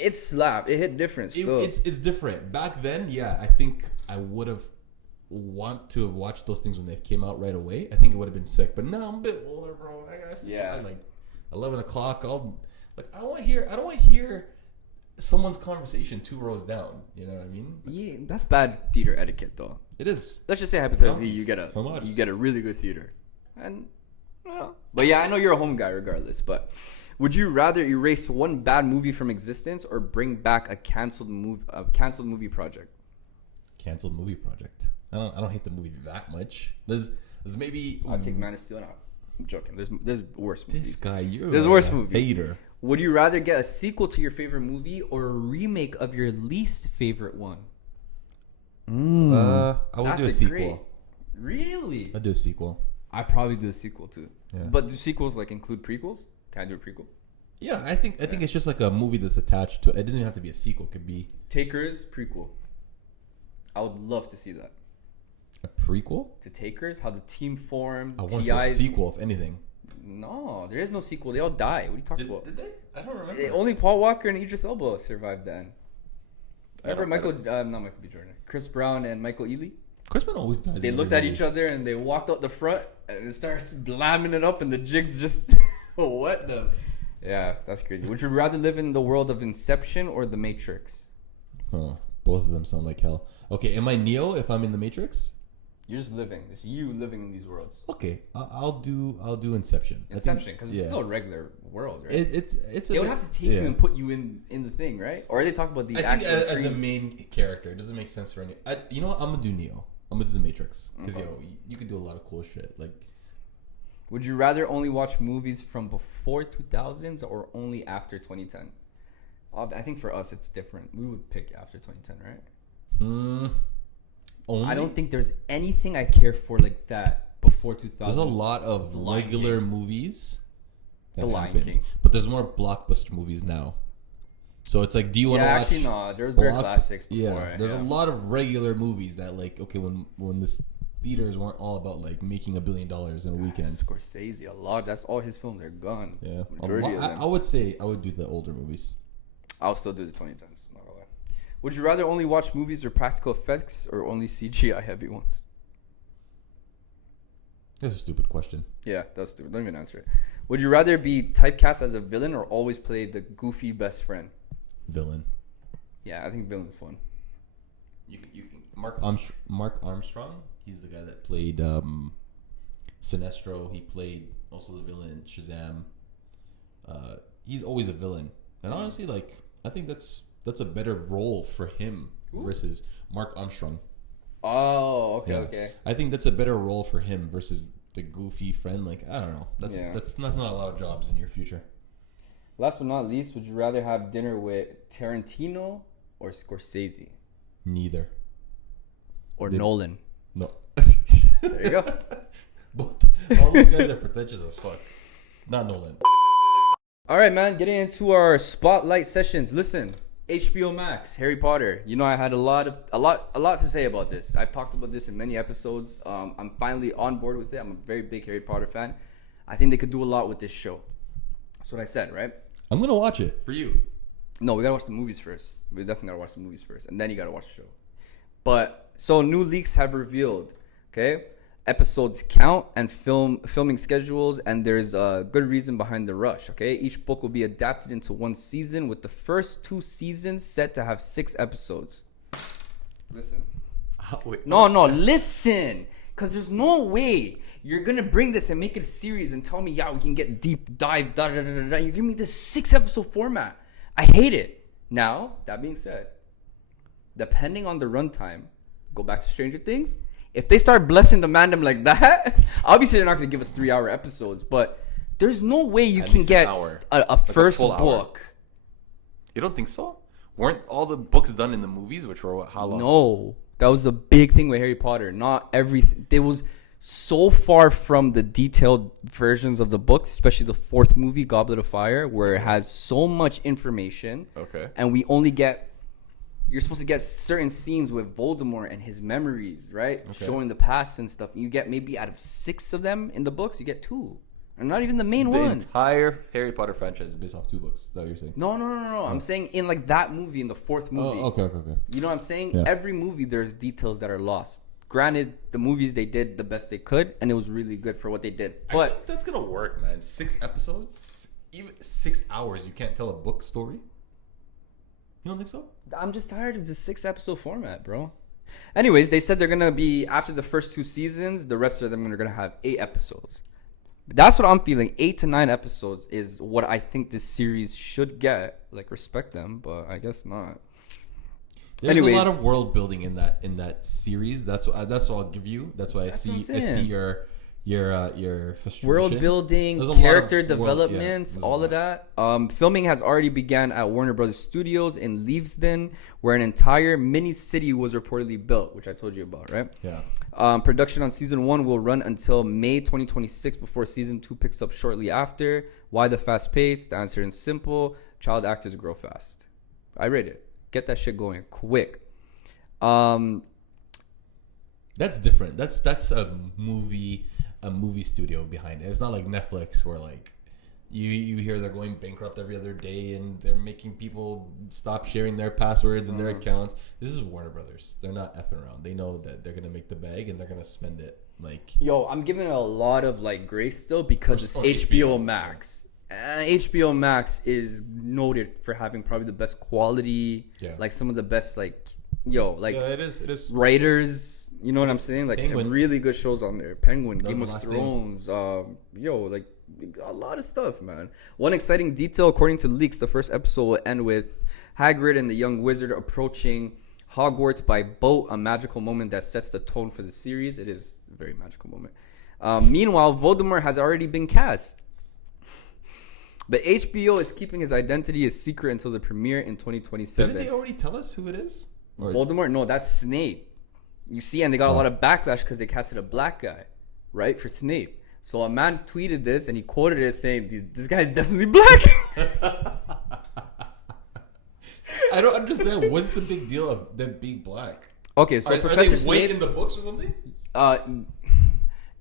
it slapped. It hit different. Still. It's different. Back then, yeah, I think I would have want to have watched those things when they came out right away. I think it would have been sick. But now I'm a bit older, bro. I gotta sleep at like 11 o'clock. I don't want to hear someone's conversation 2 rows down. You know what I mean? Yeah, that's bad theater etiquette, though. It is. Let's just say hypothetically, you get a really good theater, and but yeah, I know you're a home guy regardless. But would you rather erase one bad movie from existence or bring back a canceled movie project? Canceled movie project. I don't hate the movie that much. There's maybe I'll take Man of Steel. No, I'm joking. There's worse movies. This guy, there's worse movies. Hater. Would you rather get a sequel to your favorite movie or a remake of your least favorite one? I would do a sequel. Great. Really? I'd do a sequel. I'd probably do a sequel too. Yeah. But do sequels like include prequels? Can I do a prequel? Yeah, I think it's just like a movie that's attached to it. It doesn't even have to be a sequel. It could be Takers prequel. I would love to see that. A prequel? To Takers, how the team formed. I want to see a sequel, if anything. No, there is no sequel. They all die. What are you talking about? Did they? I don't remember. Only Paul Walker and Idris Elba survived then. Remember not Michael B. Jordan. Chris Brown and Michael Ealy? Chris Brown always dies. They looked at each other and they walked out the front and it starts blamming it up and the jigs just wet them. Yeah, that's crazy. Would you rather live in the world of Inception or The Matrix? Huh. Both of them sound like hell. Okay, am I Neo if I'm in The Matrix? You're just living. It's you living in these worlds. Okay, I'll do Inception. Inception, because it's still a regular world, right? It's. They would have to take you and put you in the thing, right? Or are they talking about the actual? I think as the main character, it doesn't make sense for any. You know what? I'm gonna do Neo. I'm gonna do The Matrix because you can do a lot of cool shit. Like, would you rather only watch movies from before 2000s or only after 2010? I think for us it's different. We would pick after 2010, right? Only? I don't think there's anything I care for like that before 2000. There's a lot of regular movies. The Lion King. But there's more blockbuster movies now. So it's like, do you want to watch? Actually, no. There's very classics before. Yeah, there's a lot of regular movies that like, okay, when this theaters weren't all about like making $1 billion in a weekend. Scorsese, a lot. That's all his films. They're gone. Yeah, Majority of them. I would say I would do the older movies. I'll still do the 2010s. Not gonna lie. Would you rather only watch movies or practical effects or only CGI heavy ones? That's a stupid question. Yeah, that's stupid. Don't even answer it. Would you rather be typecast as a villain or always play the goofy best friend? Villain. Yeah, I think villain's fun. You can Mark Armstrong. He's the guy that played Sinestro. He played also the villain in Shazam. He's always a villain, and honestly, like I think that's a better role for him versus Mark Armstrong. Oh, okay. I think that's a better role for him versus the goofy friend. Like I don't know. That's not a lot of jobs in your future. Last but not least, would you rather have dinner with Tarantino or Scorsese? Neither. Or Nolan? No. There you go. Both. All those guys are pretentious as fuck. Not Nolan. All right, man. Getting into our spotlight sessions. Listen, HBO Max, Harry Potter. You know, I had a lot to say about this. I've talked about this in many episodes. I'm finally on board with it. I'm a very big Harry Potter fan. I think they could do a lot with this show. That's what I said, right? I'm gonna watch it for you. No, we gotta watch the movies first. We definitely gotta watch the movies first, and then you gotta watch the show. But so new leaks have revealed, okay, episodes count and filming schedules, and there's a good reason behind the rush. Okay, each book will be adapted into one season, with the first 2 seasons set to have 6 episodes. Listen. No, listen, because there's no way you're gonna bring this and make it a series and tell me, yeah, we can get deep dive, da da da da da. You give me this 6-episode format. I hate it. Now, that being said, depending on the runtime, go back to Stranger Things. If they start blessing the mandem like that, obviously they're not gonna give us 3-hour episodes, but there's no way you can get a first book. You don't think so? Weren't all the books done in the movies, which were how long? No, that was the big thing with Harry Potter. Not everything. There was so far from the detailed versions of the books, especially the 4th movie, Goblet of Fire, where it has so much information. Okay. And we only you're supposed to get certain scenes with Voldemort and his memories, right? Okay. Showing the past and stuff. You get maybe out of 6 of them in the books, you get 2. And not even the main ones. The entire Harry Potter franchise is based off 2 books. Is that what you're saying? No. Oh. I'm saying in like that movie, in the 4th movie. Oh, okay. You know what I'm saying? Yeah. Every movie, there's details that are lost. Granted, the movies, they did the best they could, and it was really good for what they did. But I think that's gonna work, man. 6 episodes, even 6 hours. You can't tell a book story. You don't think so? I'm just tired of the 6-episode format, bro. Anyways, they said they're gonna be, after the first 2 seasons, the rest of them are gonna have 8 episodes. That's what I'm feeling. 8 to 9 episodes is what I think this series should get. Like, respect them, but I guess not. There's a lot of world building in that series. That's what I'll give you. That's why I see your frustration. World building, character developments, all of that. Filming has already began at Warner Brothers Studios in Leavesden, where an entire mini city was reportedly built, which I told you about, right? Yeah. Production on season 1 will run until May 2026 before season 2 picks up shortly after. Why the fast pace? The answer is simple. Child actors grow fast. I rate it. Get that shit going quick. That's different. That's a movie studio behind it. It's not like Netflix where like you hear they're going bankrupt every other day and they're making people stop sharing their passwords and their accounts. This is Warner Brothers. They're not effing around. They know that they're gonna make the bag and they're gonna spend it. Like, yo, I'm giving it a lot of like grace still because it's HBO Max. HBO Max is noted for having probably the best quality, like some of the best it is writers. You know what I'm saying? Like really good shows on there. Penguin, Game of Thrones, like a lot of stuff, man. One exciting detail, according to leaks, the first episode will end with Hagrid and the young wizard approaching Hogwarts by boat, a magical moment that sets the tone for the series. It is a very magical moment. Meanwhile, Voldemort has already been cast. But HBO is keeping his identity a secret until the premiere in 2027. Didn't they already tell us who it is? Or Voldemort? No, that's Snape. You see, and they got a lot of backlash because they casted a black guy, right, for Snape. So a man tweeted this and he quoted it saying, "This guy is definitely black." I don't understand. What's the big deal of them being black? Okay, so Professor are they Snape white in the books or something?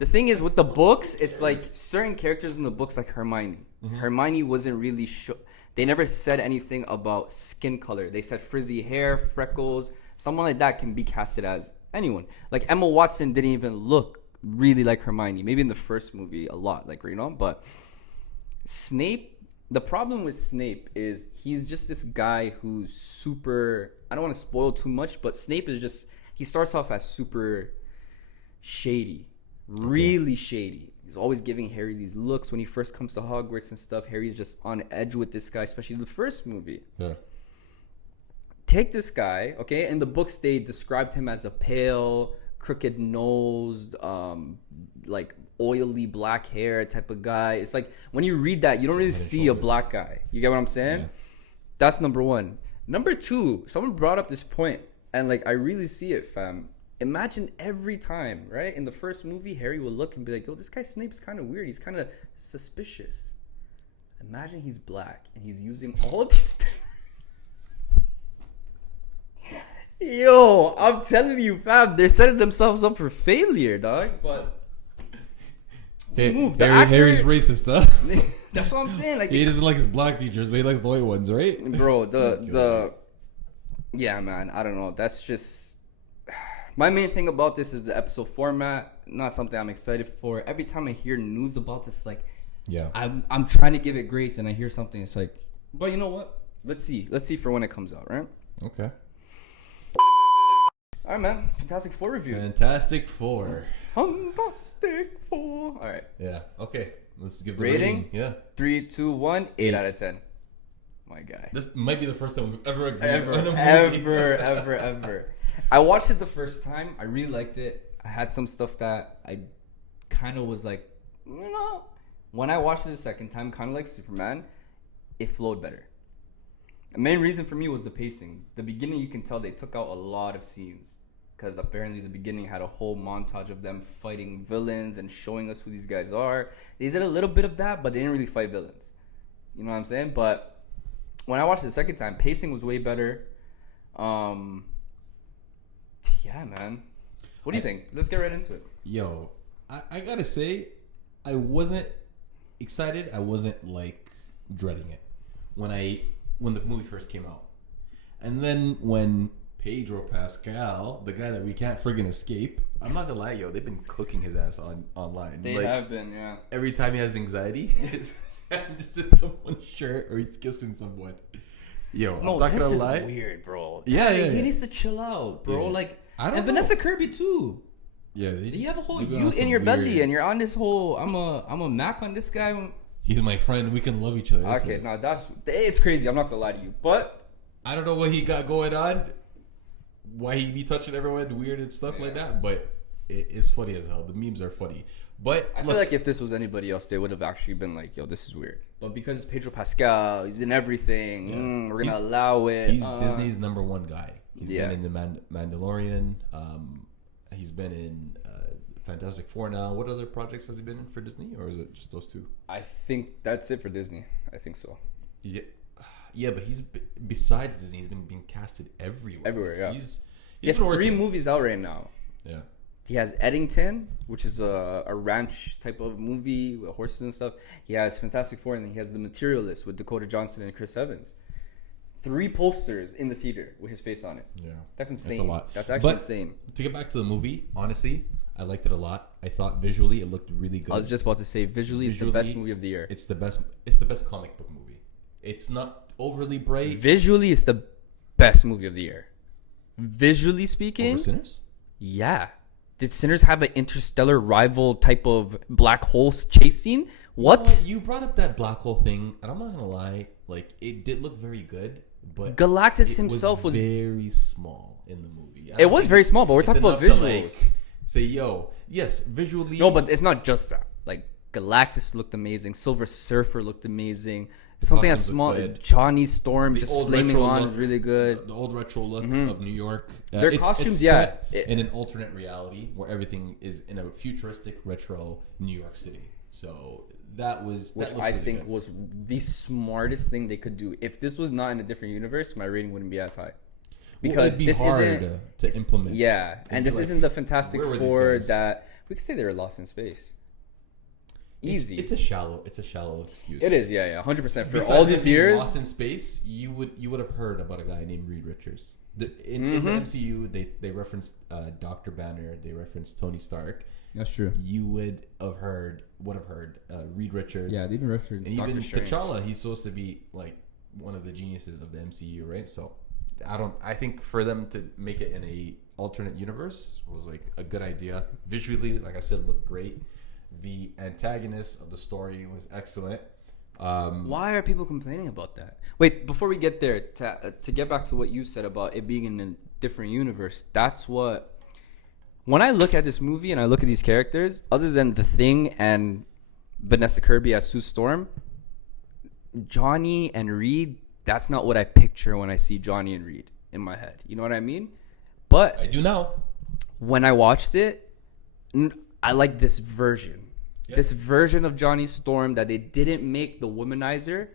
The thing is with the books, it's like certain characters in the books, like Hermione. Hermione wasn't really they never said anything about skin color. They said frizzy hair, freckles. Someone like that can be casted as anyone. Like Emma Watson didn't even look really like Hermione. Maybe in the first movie a lot, like, you know. But Snape, the problem with Snape is he's just this guy who's super, I don't want to spoil too much, but Snape is just, he starts off as super shady. Really shady. He's always giving Harry these looks when he first comes to Hogwarts and stuff. Harry's just on edge with this guy, especially the first movie. Yeah. Take this guy, okay? In the books, they described him as a pale, crooked-nosed, like oily black hair type of guy. It's like when you read that, you don't really see a black guy. You get what I'm saying? Yeah. That's number one. Number two, someone brought up this point, and like I really see it, fam. Imagine every time, right? In the first movie, Harry will look and be like, yo, this guy Snape's kind of weird. He's kind of suspicious. Imagine he's black and he's using all these... Yo, I'm telling you, fam, they're setting themselves up for failure, dog. But... Harry's racist, huh? That's what I'm saying. Like he doesn't like his black teachers, but he likes the white ones, right? Bro, yeah, man, I don't know. That's just... My main thing about this is the episode format. Not something I'm excited for. Every time I hear news about this, like, yeah, I'm trying to give it grace, and I hear something. It's like, but you know what? Let's see for when it comes out, right? Okay. All right, man. Fantastic Four review. Fantastic Four. All right. Yeah. Okay. Let's give the rating. Yeah. 3, 2, 1. 8 out of 10. My guy. This might be the first time we've ever agreed on a movie. Ever. I watched it the first time. I really liked it. I had some stuff that I kind of was like, you know. When I watched it the second time, kind of like Superman, it flowed better. The main reason for me was the pacing. The beginning, you can tell they took out a lot of scenes. Because apparently the beginning had a whole montage of them fighting villains and showing us who these guys are. They did a little bit of that, but they didn't really fight villains. You know what I'm saying? But when I watched it the second time, pacing was way better. Yeah, man. What do you think? Let's get right into it. Yo, I gotta say, I wasn't excited. I wasn't like dreading it when the movie first came out, and then when Pedro Pascal, the guy that we can't friggin' escape, I'm not gonna lie, yo, they've been cooking his ass online. They have been, yeah. Every time he has anxiety, his hand is in someone's shirt or he's kissing someone. Yo, no, I'm not this gonna is lie. Weird, bro. Yeah, he needs to chill out, bro. Yeah. Like, I don't and know. Vanessa Kirby too. Yeah, you have a whole you in your belly, and you're on this whole. I'm a Mac on this guy. He's my friend. We can love each other. Okay, no, it's crazy. I'm not gonna lie to you, but I don't know what he got going on. Why he be touching everyone weird and stuff like that, but it is funny as hell. The memes are funny. But I feel like if this was anybody else, they would have actually been like, yo, this is weird. But because it's Pedro Pascal, he's in everything. We're going to allow it. He's Disney's number one guy. He's been in The Mandalorian. He's been in Fantastic Four now. What other projects has he been in for Disney? Or is it just those two? I think that's it for Disney. I think so. Yeah, but besides Disney, he's been being casted everywhere. Everywhere, yeah. He has 3 movies out right now. Yeah. He has Eddington, which is a ranch type of movie with horses and stuff. He has Fantastic Four, and then he has The Materialist with Dakota Johnson and Chris Evans. 3 posters in the theater with his face on it. Yeah. That's insane. That's a lot. That's actually insane. To get back to the movie, honestly, I liked it a lot. I thought visually it looked really good. I was just about to say visually it's the best movie of the year. It's the best comic book movie. It's not overly bright. Visually it's the best movie of the year. Visually speaking. Over Sinners? Yeah. Did Sinners have an interstellar rival type of black hole chase scene? What? You brought up that black hole thing, and I'm not gonna lie, like it did look very good, but Galactus himself was very small in the movie. It was very small, but we're talking about visuals. Say, yo, yes, visually. No, but it's not just that. Like Galactus looked amazing. Silver Surfer looked amazing. Something as small, Johnny Storm just flaming on is really good. The old retro look of New York. Their costumes, in an alternate reality where everything is in a futuristic retro New York City. So which I think was the smartest thing they could do. If this was not in a different universe, my rating wouldn't be as high. Because this isn't to implement. Yeah, and this isn't the Fantastic Four that We could say they were lost in space. Easy. It's a shallow excuse. It is, yeah, 100%. For Besides all these them being years, lost in space, you would have heard about a guy named Reed Richards. In the MCU, they referenced Dr. Banner, they referenced Tony Stark. That's true. You would have heard Reed Richards. Yeah, they even referenced and even Strange. T'Challa. He's supposed to be like one of the geniuses of the MCU, right? So I think for them to make it in a alternate universe was like a good idea. Visually, like I said, looked great. The antagonist of the story was excellent. why are people complaining about that? Wait, before we get there, to get back to what you said about it being in a different universe, that's what... When I look at this movie and I look at these characters, other than The Thing and Vanessa Kirby as Sue Storm, Johnny and Reed, that's not what I picture when I see Johnny and Reed in my head. You know what I mean? But I do now. when I watched it, I like this version. Yeah. This version of Johnny Storm that they didn't make the womanizer,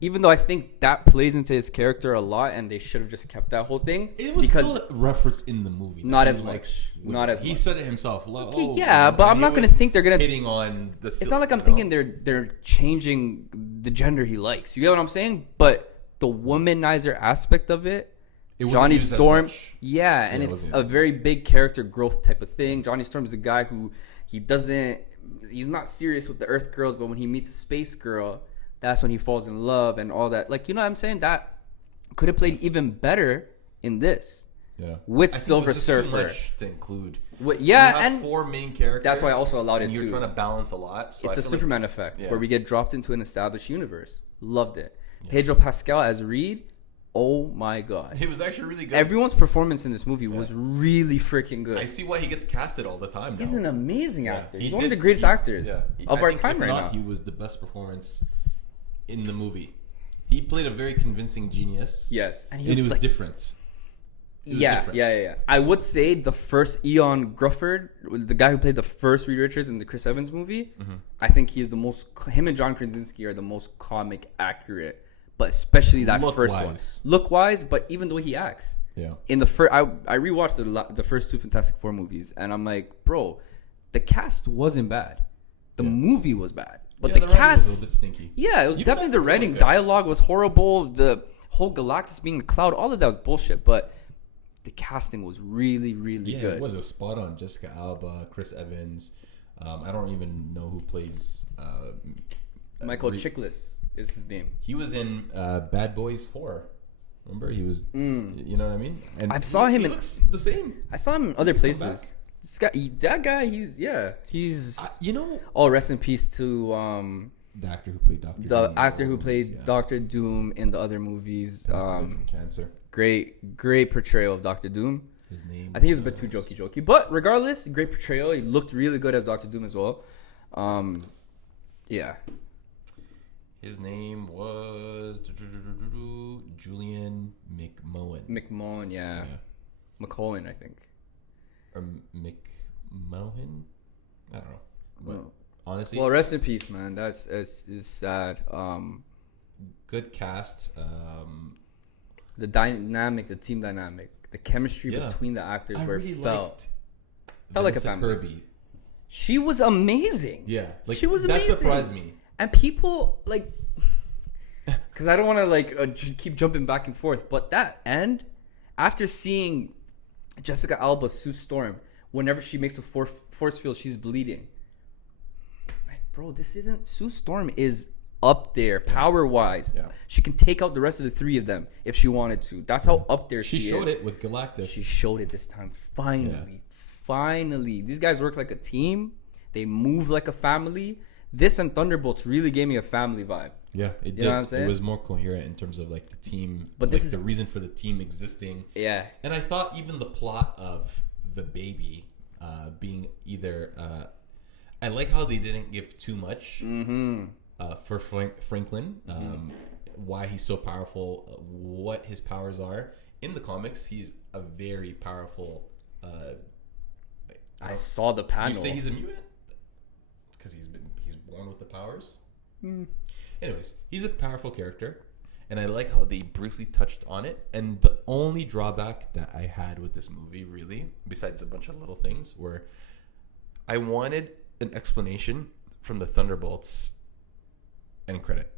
even though I think that plays into his character a lot and they should have just kept that whole thing. It was still referenced in the movie. Not He as likes much. women. Not as He much. said it himself. Like, Okay, yeah, but I'm not going to think they're going to... hitting on the... It's not like I'm thinking they're changing the gender he likes. You get what I'm saying? But the womanizer aspect of it, It wasn't Johnny used as Storm, much. yeah, and it it's wasn't a used. very big character growth type of thing. Johnny Storm is a guy who he's not serious with the Earth girls, but when he meets a space girl, that's when he falls in love and all that. Like, you know what I'm saying? That could have played even better in this. Yeah. With I think Silver it was just Surfer. Too much to include. Yeah, You have and 4 main characters. that's why I also allowed it and You're too. trying to balance a lot. So it's I the feel Superman like, effect yeah. where we get dropped into an established universe. Loved it. Pedro Pascal as Reed. Oh my god. He was actually really good. Everyone's performance in this movie was really freaking good. I see why he gets casted all the time now. He's an amazing actor. He He's one of did- the greatest he- actors yeah. of I our think time if right not, now. He was the best performance in the movie. He played a very convincing genius. Yes, and And he it was was like, different. It was yeah, different. yeah. I would say the first Eon Grufford, the guy who played the first Reed Richards in the Chris Evans movie, I think he is the most. Him and John Krasinski are the most comic accurate, but especially that first one, Look-wise. look wise. But even the way he acts, Yeah. in the first, I rewatched the first 2 Fantastic Four movies, and I'm like, bro, the cast wasn't bad, the movie was bad, but Yeah, the writing was a cast, little bit stinky. yeah, it was Even definitely that the was writing. good. Dialogue was horrible. The whole Galactus being a cloud, all of that was bullshit. But the casting was really, really Yeah, good. it was spot on. Jessica Alba, Chris Evans. I don't even know who plays. Michael Chiklis is his name. He was in Bad Boys 4. Remember, he was. You know what I mean? And I saw him he in- looks the same. I saw him in other places. back. This guy, that guy, he's. You know, Oh, rest in peace to the actor who played Doctor. the actor who played Doctor Doom in the other movies. from cancer. Great portrayal of Doctor Doom. His name. I think he was a bit too jokey, but regardless, great portrayal. He looked really good as Doctor Doom as well. Yeah. His name was Julian McMullen. McMullen, yeah. McCullen, I think. Or McMullen? I don't know. But honestly, Well, rest in peace, man. That's it's sad. good cast. The dynamic, the team dynamic, the chemistry Yeah. between the actors I were really felt liked like a Vanessa family. Kirby. She was amazing. Yeah, like She was that amazing. surprised me. And people like, because I don't want to keep jumping back and forth, but that end, after seeing Jessica Alba, Sue Storm, whenever she makes a force field, she's bleeding. Like, bro, this isn't Sue Storm is up there power wise. Yeah. She can take out the rest of the 3 of them if she wanted to. That's how up there she She is. showed it with Galactus. She showed it this time. Finally. These guys work like a team. They move like a family. This and Thunderbolts really gave me a family vibe. Yeah, it did. know what I'm saying? It was more coherent in terms of like the team, But like this is- the reason for the team existing. Yeah. And I thought even the plot of the baby being either. I like how they didn't give too much for Franklin. Why he's so powerful, what his powers are. In the comics, he's a very powerful. I saw the panel. You say he's a mutant because he's born with the powers. Anyways, he's a powerful character, and I like how they briefly touched on it. And the only drawback that I had with this movie, really, besides a bunch of little things, were I wanted an explanation from the Thunderbolts end credit.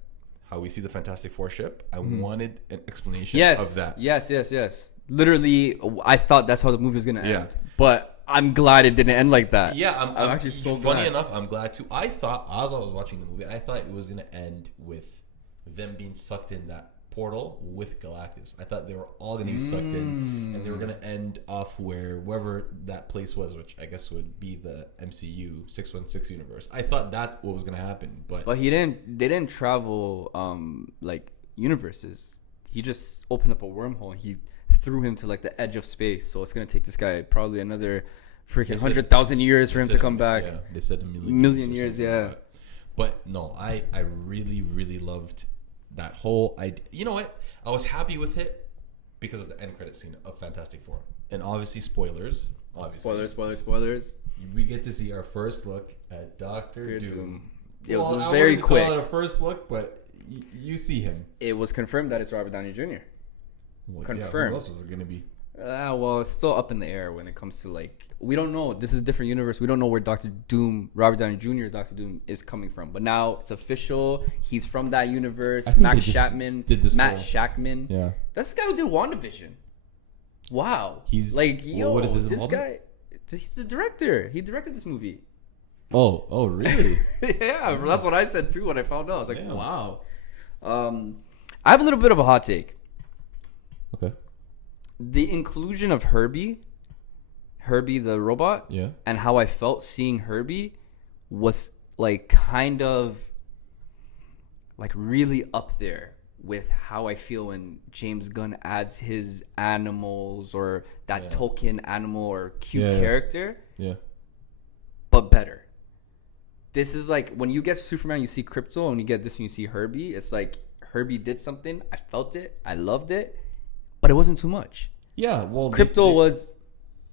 How we see the Fantastic Four ship. I wanted an explanation of that. Yes. Literally, I thought that's how the movie was going to end. But I'm glad it didn't end like that. Yeah, I'm actually so funny glad. enough, I'm glad too. I thought, as I was watching the movie, I thought it was going to end with them being sucked in that portal with Galactus. I thought they were all going to be sucked in, and they were going to end off wherever that place was, which I guess would be the MCU 616 universe. I thought that's what was going to happen, but they didn't travel like universes. He just opened up a wormhole and he threw him to like the edge of space. So it's going to take this guy probably another freaking 100,000 years for him to come back. Yeah, they said a million years, yeah. Like but no, I really, really loved that whole idea. You know what? I was happy with it because of the end credit scene of Fantastic Four. And obviously, spoilers. Spoilers. We get to see our first look at Doctor Doom. It was I very wouldn't quick. call it a first look, but you see him. It was confirmed that it's Robert Downey Jr. Well, Confirmed. Yeah, who else was it going to be? Well, it's still up in the air when it comes to like, we don't know. This is a different universe. We don't know where Doctor Doom, Robert Downey Jr.'s Doctor Doom is coming from. But now it's official. He's from that universe. Matt Shakman. Yeah. That's the guy who did WandaVision. Wow. He's like, yo, what is his this involvement? guy, he's the director. He directed this movie. Oh, really? Yeah, that's what I said too when I found out. I was like, yeah. Wow. I have a little bit of a hot take. Okay. The inclusion of Herbie the robot, and how I felt seeing Herbie was like kind of like really up there with how I feel when James Gunn adds his animals or that token animal or cute character. Yeah. But better. This is like when you get Superman, you see Krypto, and when you get this and you see Herbie, it's like Herbie did something. I felt it. I loved it. But it wasn't too much. Yeah, well, Krypto was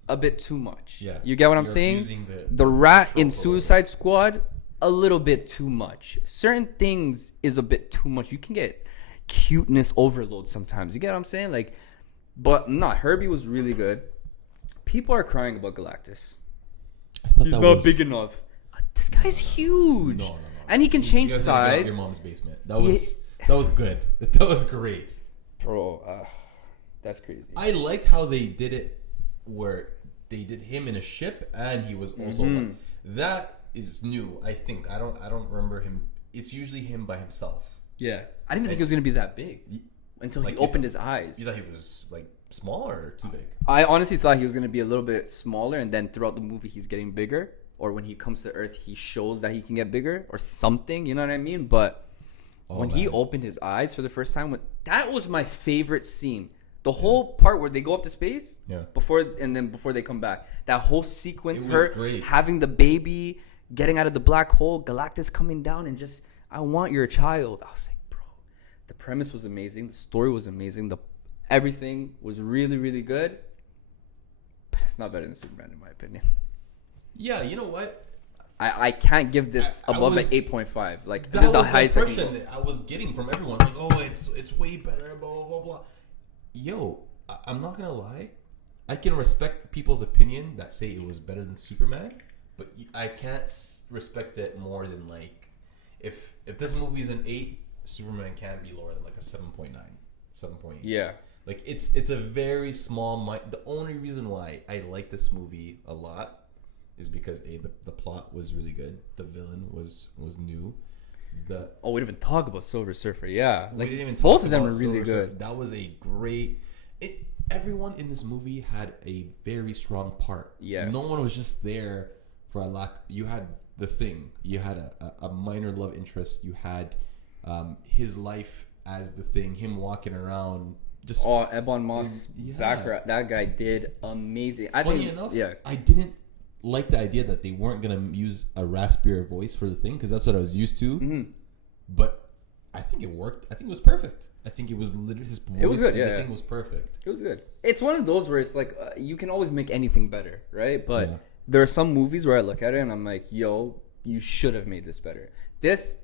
a bit too much. Yeah, you get what I'm saying? The rat in Suicide Squad, a little bit too much. Certain things is a bit too much. You can get cuteness overload sometimes. You get what I'm saying? Like, but not. Herbie was really good. People are crying about Galactus. He's not big enough. This guy's huge. No. And he can change size. Your mom's basement. That was good. That was great, bro. That's crazy. I like how they did it, where they did him in a ship, and he was also that is new. I think I don't remember him. It's usually him by himself. Yeah, I didn't think he was gonna be that big until he opened his eyes. You thought he was like smaller or too big? I honestly thought he was gonna be a little bit smaller, and then throughout the movie he's getting bigger. Or when he comes to Earth, he shows that he can get bigger or something. You know what I mean? But when he opened his eyes for the first time, that was my favorite scene. The whole part where they go up to space, before they come back, that whole sequence, great. Having the baby, getting out of the black hole, Galactus coming down, and just, I want your child. I was like, bro, the premise was amazing, the story was amazing, everything was really, really good. But it's not better than Superman in my opinion. Yeah, you know what? I can't give this above an 8.5. Like, that this is the was highest impression I was getting from everyone. Like, oh, it's way better, blah, blah, blah, blah. Yo, I'm not going to lie. I can respect people's opinion that say it was better than Superman, but I can't respect it more than, like, if this movie's an 8, Superman can't be lower than, like, a 7.9, 7.8. Yeah. Like, it's a very small... The only reason why I like this movie a lot is because the plot was really good. The villain was new. We didn't even talk about Silver Surfer. Yeah, like we didn't even both of them are really good. Surfer. That was a great. Everyone in this movie had a very strong part. Yes. No one was just there for a lack. You had the Thing. You had a minor love interest. You had his life as the Thing. Him walking around. Just Ebon Moss background. That guy did amazing. Funny enough, I didn't like the idea that they weren't gonna use a raspier voice for the Thing because that's what I was used to. Mm-hmm. But I think it worked. I think it was perfect. I think it was literally his voice. It was good. Everything was perfect. It was good. It's one of those where it's like you can always make anything better, right? But there are some movies where I look at it and I'm like, yo, you should have made this better. This,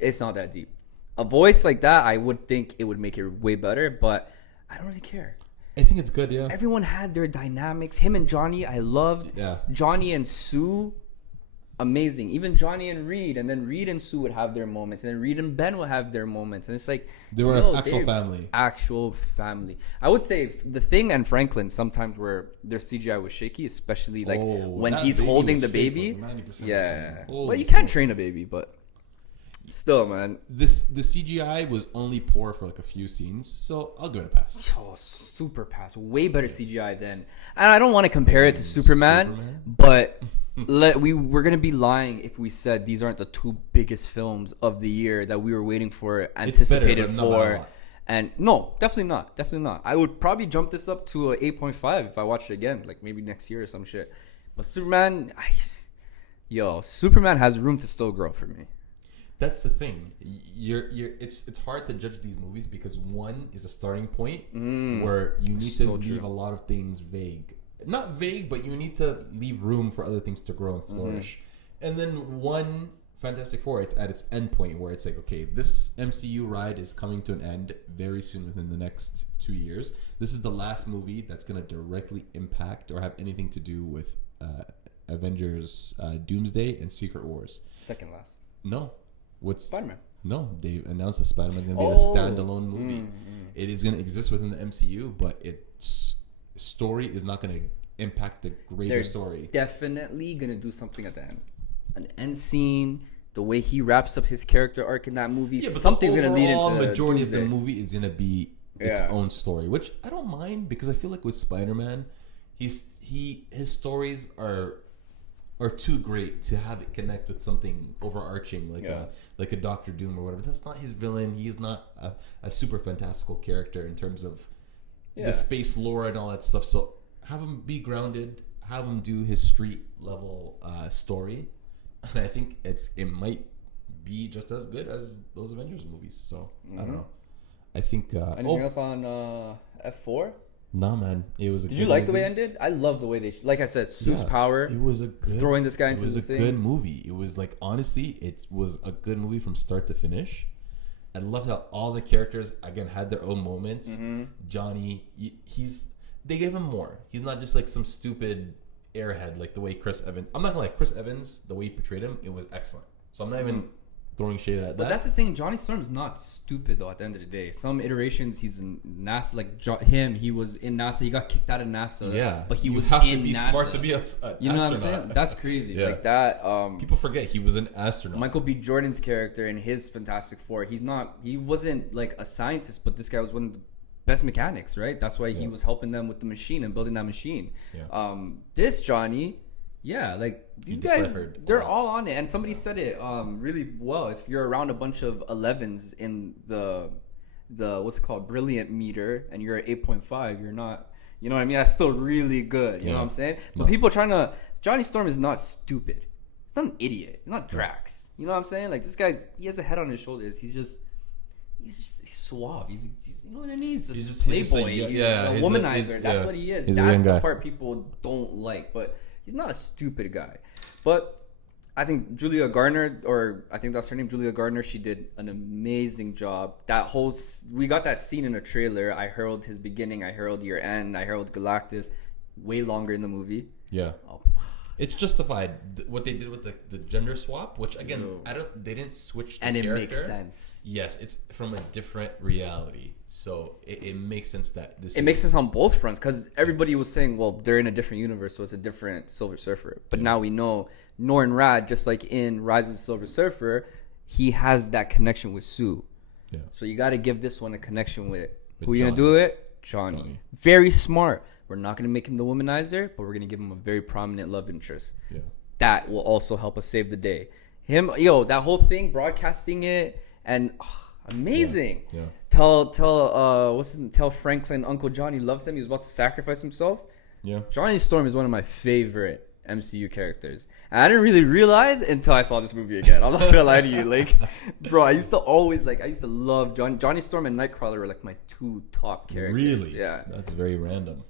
it's not that deep. A voice like that, I would think it would make it way better, but I don't really care. I think it's good, yeah. Everyone had their dynamics. Him and Johnny, I loved. Yeah. Johnny and Sue amazing. Even Johnny and Reed, and then Reed and Sue would have their moments, and then Reed and Ben would have their moments, and it's like They were an actual family. Actual family. I would say The Thing and Franklin sometimes where their CGI was shaky, especially like when he's holding the baby. Like 90% yeah, Holy well, you can't smokes. train a baby, but still, man. The CGI was only poor for like a few scenes, so I'll give it a pass. Oh, super pass. Way better CGI than. And I don't want to compare it to Superman, but we're gonna be lying if we said these aren't the two biggest films of the year that we were waiting for, anticipated for. And no, definitely not. I would probably jump this up to a 8.5 if I watched it again, like maybe next year or some shit. But Superman, Superman has room to still grow for me. That's the thing. It's hard to judge these movies because one is a starting point where you need to leave a lot of things vague. Not vague, but you need to leave room for other things to grow and flourish. And then one, Fantastic Four, it's at its end point where it's like, okay, this MCU ride is coming to an end very soon within the next 2 years. This is the last movie that's going to directly impact or have anything to do with Avengers, Doomsday, and Secret Wars. Second last. No. What's Spider-Man? No, they announced that Spider-Man's going to be a standalone movie. It is going to exist within the MCU, but its story is not going to impact the greater story. Definitely going to do something at the end. An end scene, the way he wraps up his character arc in that movie, something's going to lead into the majority Doomsday. of the movie is going to be its own story, which I don't mind because I feel like with Spider-Man, his stories are too great to have it connect with something overarching like a Doctor Doom or whatever. That's not his villain. He's not a super fantastical character in terms of the space lore and all that stuff. So have him be grounded, have him do his street level story, and I think it might be just as good as those Avengers movies. So I don't know. I think anything else on F4? Nah, man. It was. Did you like the way it ended? I love the way they, like I said, Sue's power. It was a good throwing this guy into the thing. It was a good movie. It was like, honestly, it was a good movie from start to finish. I loved how all the characters again had their own moments. Johnny, they gave him more. He's not just like some stupid airhead like the way Chris Evans. I'm not gonna like Chris Evans. The way he portrayed him, it was excellent. So I'm not even throwing shade at that. But that's the thing. Johnny Storm's not stupid though. At the end of the day, some iterations he's in NASA. Like he was in NASA. He got kicked out of NASA. Yeah, but he was have in to be NASA. smart to be You an know astronaut. what I'm saying? That's crazy. Yeah. Like that. People forget he was an astronaut. Michael B. Jordan's character in his Fantastic Four. He wasn't like a scientist, but this guy was one of the best mechanics, right? That's why he was helping them with the machine and building that machine. Yeah. This Johnny. Yeah, like these guys, they're all on it. And somebody said it really well. If you're around a bunch of 11s in the what's it called, brilliant meter, and you're at 8.5, you're not, you know what I mean? That's still really good. You know what I'm saying? But people Johnny Storm is not stupid. He's not an idiot. He's not Drax. You know what I'm saying? Like this guy's, he has a head on his shoulders. He's suave. He's you know what I mean? He's just playboy. He's a womanizer. That's what he is. That's the part people don't like. But he's not a stupid guy. But I think Julia Garner, or I think that's her name, Julia Garner, she did an amazing job. We got that scene in a trailer. I herald his beginning, I herald your end, I herald Galactus. Way longer in the movie. Yeah. Oh. It's justified what they did with the gender swap, which again, they didn't switch the character. And it makes sense. Yes, it's from a different reality. So it makes sense that this makes sense on both fronts, because everybody was saying, well, they're in a different universe, so it's a different Silver Surfer. But now we know Norrin Radd, just like in Rise of the Silver Surfer, he has that connection with Sue. Yeah. So you got to give this one a connection with who Johnny. you gonna do it? Johnny. Very smart. We're not gonna make him the womanizer, but we're gonna give him a very prominent love interest. Yeah. That will also help us save the day. That whole thing, broadcasting it, and amazing. Yeah. Tell Franklin Uncle Johnny loves him. He's about to sacrifice himself. Yeah. Johnny Storm is one of my favorite MCU characters, and I didn't really realize until I saw this movie again. I'm not gonna lie to you, like, bro, I used to love Johnny Storm and Nightcrawler were like my two top characters. Really? Yeah. That's very random.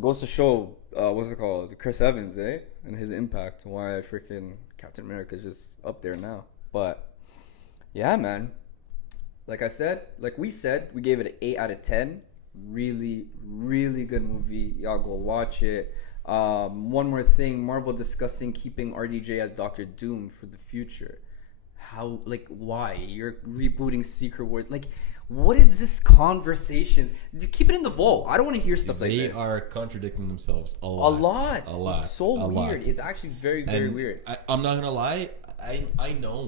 Goes to show, what's it called? Chris Evans, and his impact. Why freaking Captain America is just up there now. But yeah, man. Like we said, we gave it an 8 out of 10. Really, really good movie. Y'all go watch it. One more thing, Marvel discussing keeping RDJ as Doctor Doom for the future. How, like, why? You're rebooting Secret Wars. Like, what is this conversation? Just keep it in the vault. I don't want to hear stuff like this. They are contradicting themselves a lot. lot. It's so weird. Lot. It's actually very, very weird. I'm not gonna lie. I know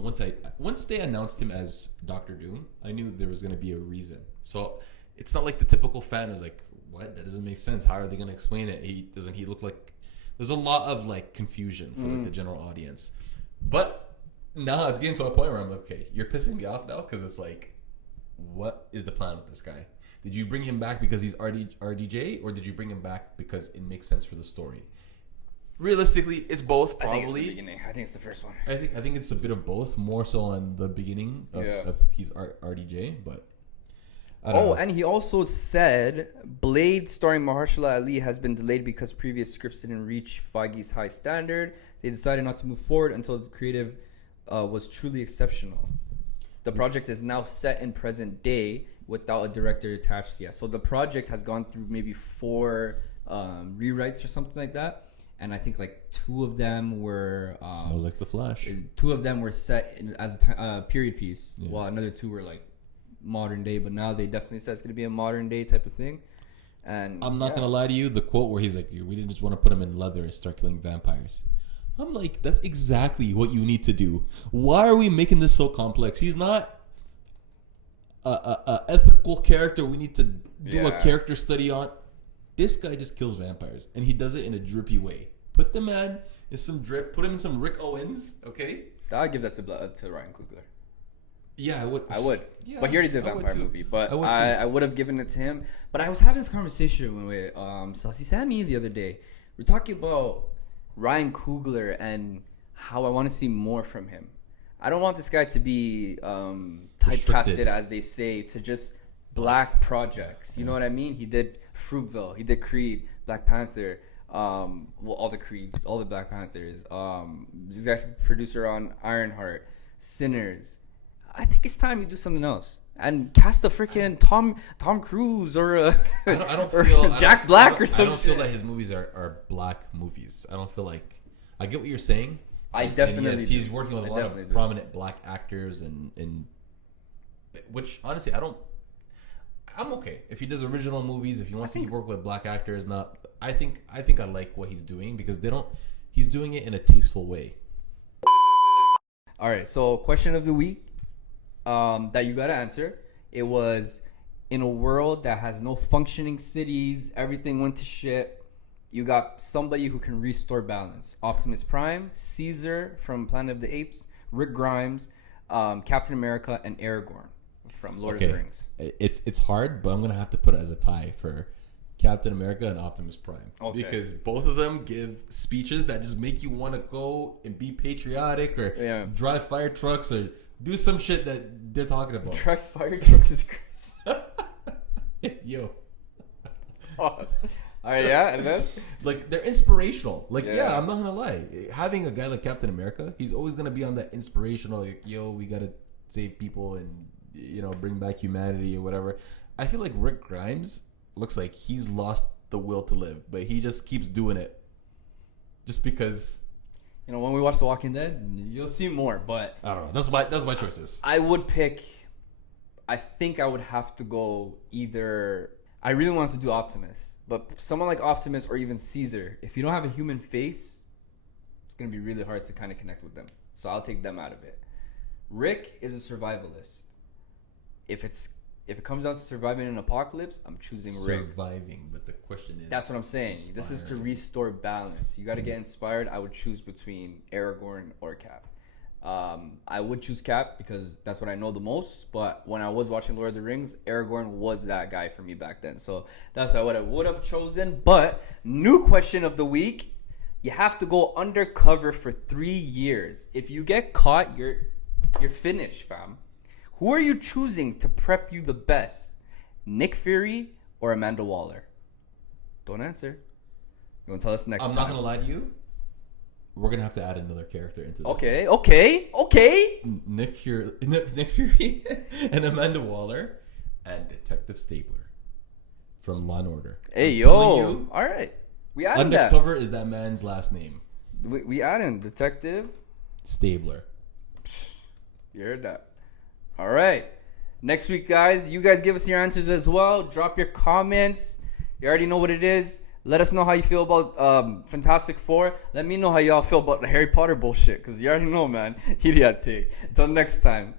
once they announced him as Doctor Doom, I knew there was gonna be a reason. So it's not like the typical fan was like, "What? That doesn't make sense. How are they gonna explain it? He look like?" There's a lot of like confusion for like the general audience, but. Nah, it's getting to a point where I'm like, okay, you're pissing me off now because it's like, what is the plan with this guy? Did you bring him back because he's RDJ, or did you bring him back because it makes sense for the story? Realistically, it's both. Probably. I think it's the beginning. I think it's the first one. I think it's a bit of both, more so on the beginning of he's RDJ, but. I don't know. And he also said Blade starring Mahershala Ali has been delayed because previous scripts didn't reach Feige's high standard. They decided not to move forward until the creative was truly exceptional. The project is now set in present day without a director attached yet. So the project has gone through maybe 4 rewrites or something like that. And I think like 2 of them were... smells like The Flash. 2 of them were set as a period piece, while another 2 were like modern day. But now they definitely said it's going to be a modern day type of thing. And I'm not going to lie to you, the quote where he's like, we didn't just want to put him in leather and start killing vampires. I'm like, that's exactly what you need to do. Why are we making this so complex? He's not a ethical character we need to do a character study on. This guy just kills vampires, and he does it in a drippy way. Put the man in some drip. Put him in some Rick Owens, okay? I would give that to Ryan Coogler. Yeah, I would. Yeah, but he already did a vampire movie. But I would have given it to him. But I was having this conversation with Saucy Sammy the other day. We're talking about Ryan Coogler and how I want to see more from him. I don't want this guy to be typecasted, as they say, to just black projects. You know what I mean? He did Fruitvale, he did Creed, Black Panther, all the Creeds, all the Black Panthers. He's executive producer on Ironheart, Sinners. I think it's time you do something else. And cast a freaking Tom Cruise or Jack Black or something. I don't feel that his movies are black movies. I don't feel like... I get what you're saying. I definitely yes, he's working with a lot of prominent black actors and which honestly I'm okay if he does original movies. If he wants to work with black actors, I think I like what he's doing because he's doing it in a tasteful way. All right, so question of the week. That you gotta answer. It was, in a world that has no functioning cities, everything went to shit, you got somebody who can restore balance. Optimus Prime, Caesar from Planet of the Apes, Rick Grimes, Captain America, and Aragorn from Lord of the Rings. It's hard, but I'm gonna have to put it as a tie for Captain America and Optimus Prime. Because both of them give speeches that just make you want to go and be patriotic or drive fire trucks or do some shit that they're talking about. Drive fire trucks is crazy. Yo. Pause. All right, yeah, and then? Like, they're inspirational. Like, I'm not gonna lie. Having a guy like Captain America, he's always gonna be on that inspirational, like, yo, we gotta save people and, you know, bring back humanity or whatever. I feel like Rick Grimes looks like he's lost the will to live, but he just keeps doing it. Just because... You know, when we watch The Walking Dead, you'll see more, but... I don't know. That's my choices. I would pick... I think I would have to go either... I really want to do Optimus, but someone like Optimus or even Caesar, if you don't have a human face, it's going to be really hard to kind of connect with them. So I'll take them out of it. Rick is a survivalist. If it comes down to surviving an apocalypse, I'm choosing Rick. Surviving, but the question is... That's what I'm saying. Inspiring. This is to restore balance. You got to get inspired. I would choose between Aragorn or Cap. I would choose Cap because that's what I know the most. But when I was watching Lord of the Rings, Aragorn was that guy for me back then. So that's what I would have chosen. But new question of the week. You have to go undercover for 3 years. If you get caught, you're finished, fam. Who are you choosing to prep you the best? Nick Fury or Amanda Waller? Don't answer. You're going to tell us next time. I'm not going to lie to you. We're going to have to add another character into this. Okay. Nick Fury and Amanda Waller and Detective Stabler from Law & Order. Hey, yo. All right. We added that. Undercover is that man's last name. We added Detective Stabler. You heard that. All right. Next week, guys, you guys give us your answers as well. Drop your comments. You already know what it is. Let us know how you feel about Fantastic Four. Let me know how y'all feel about the Harry Potter bullshit, because you already know, man. Idiotic. Until next time.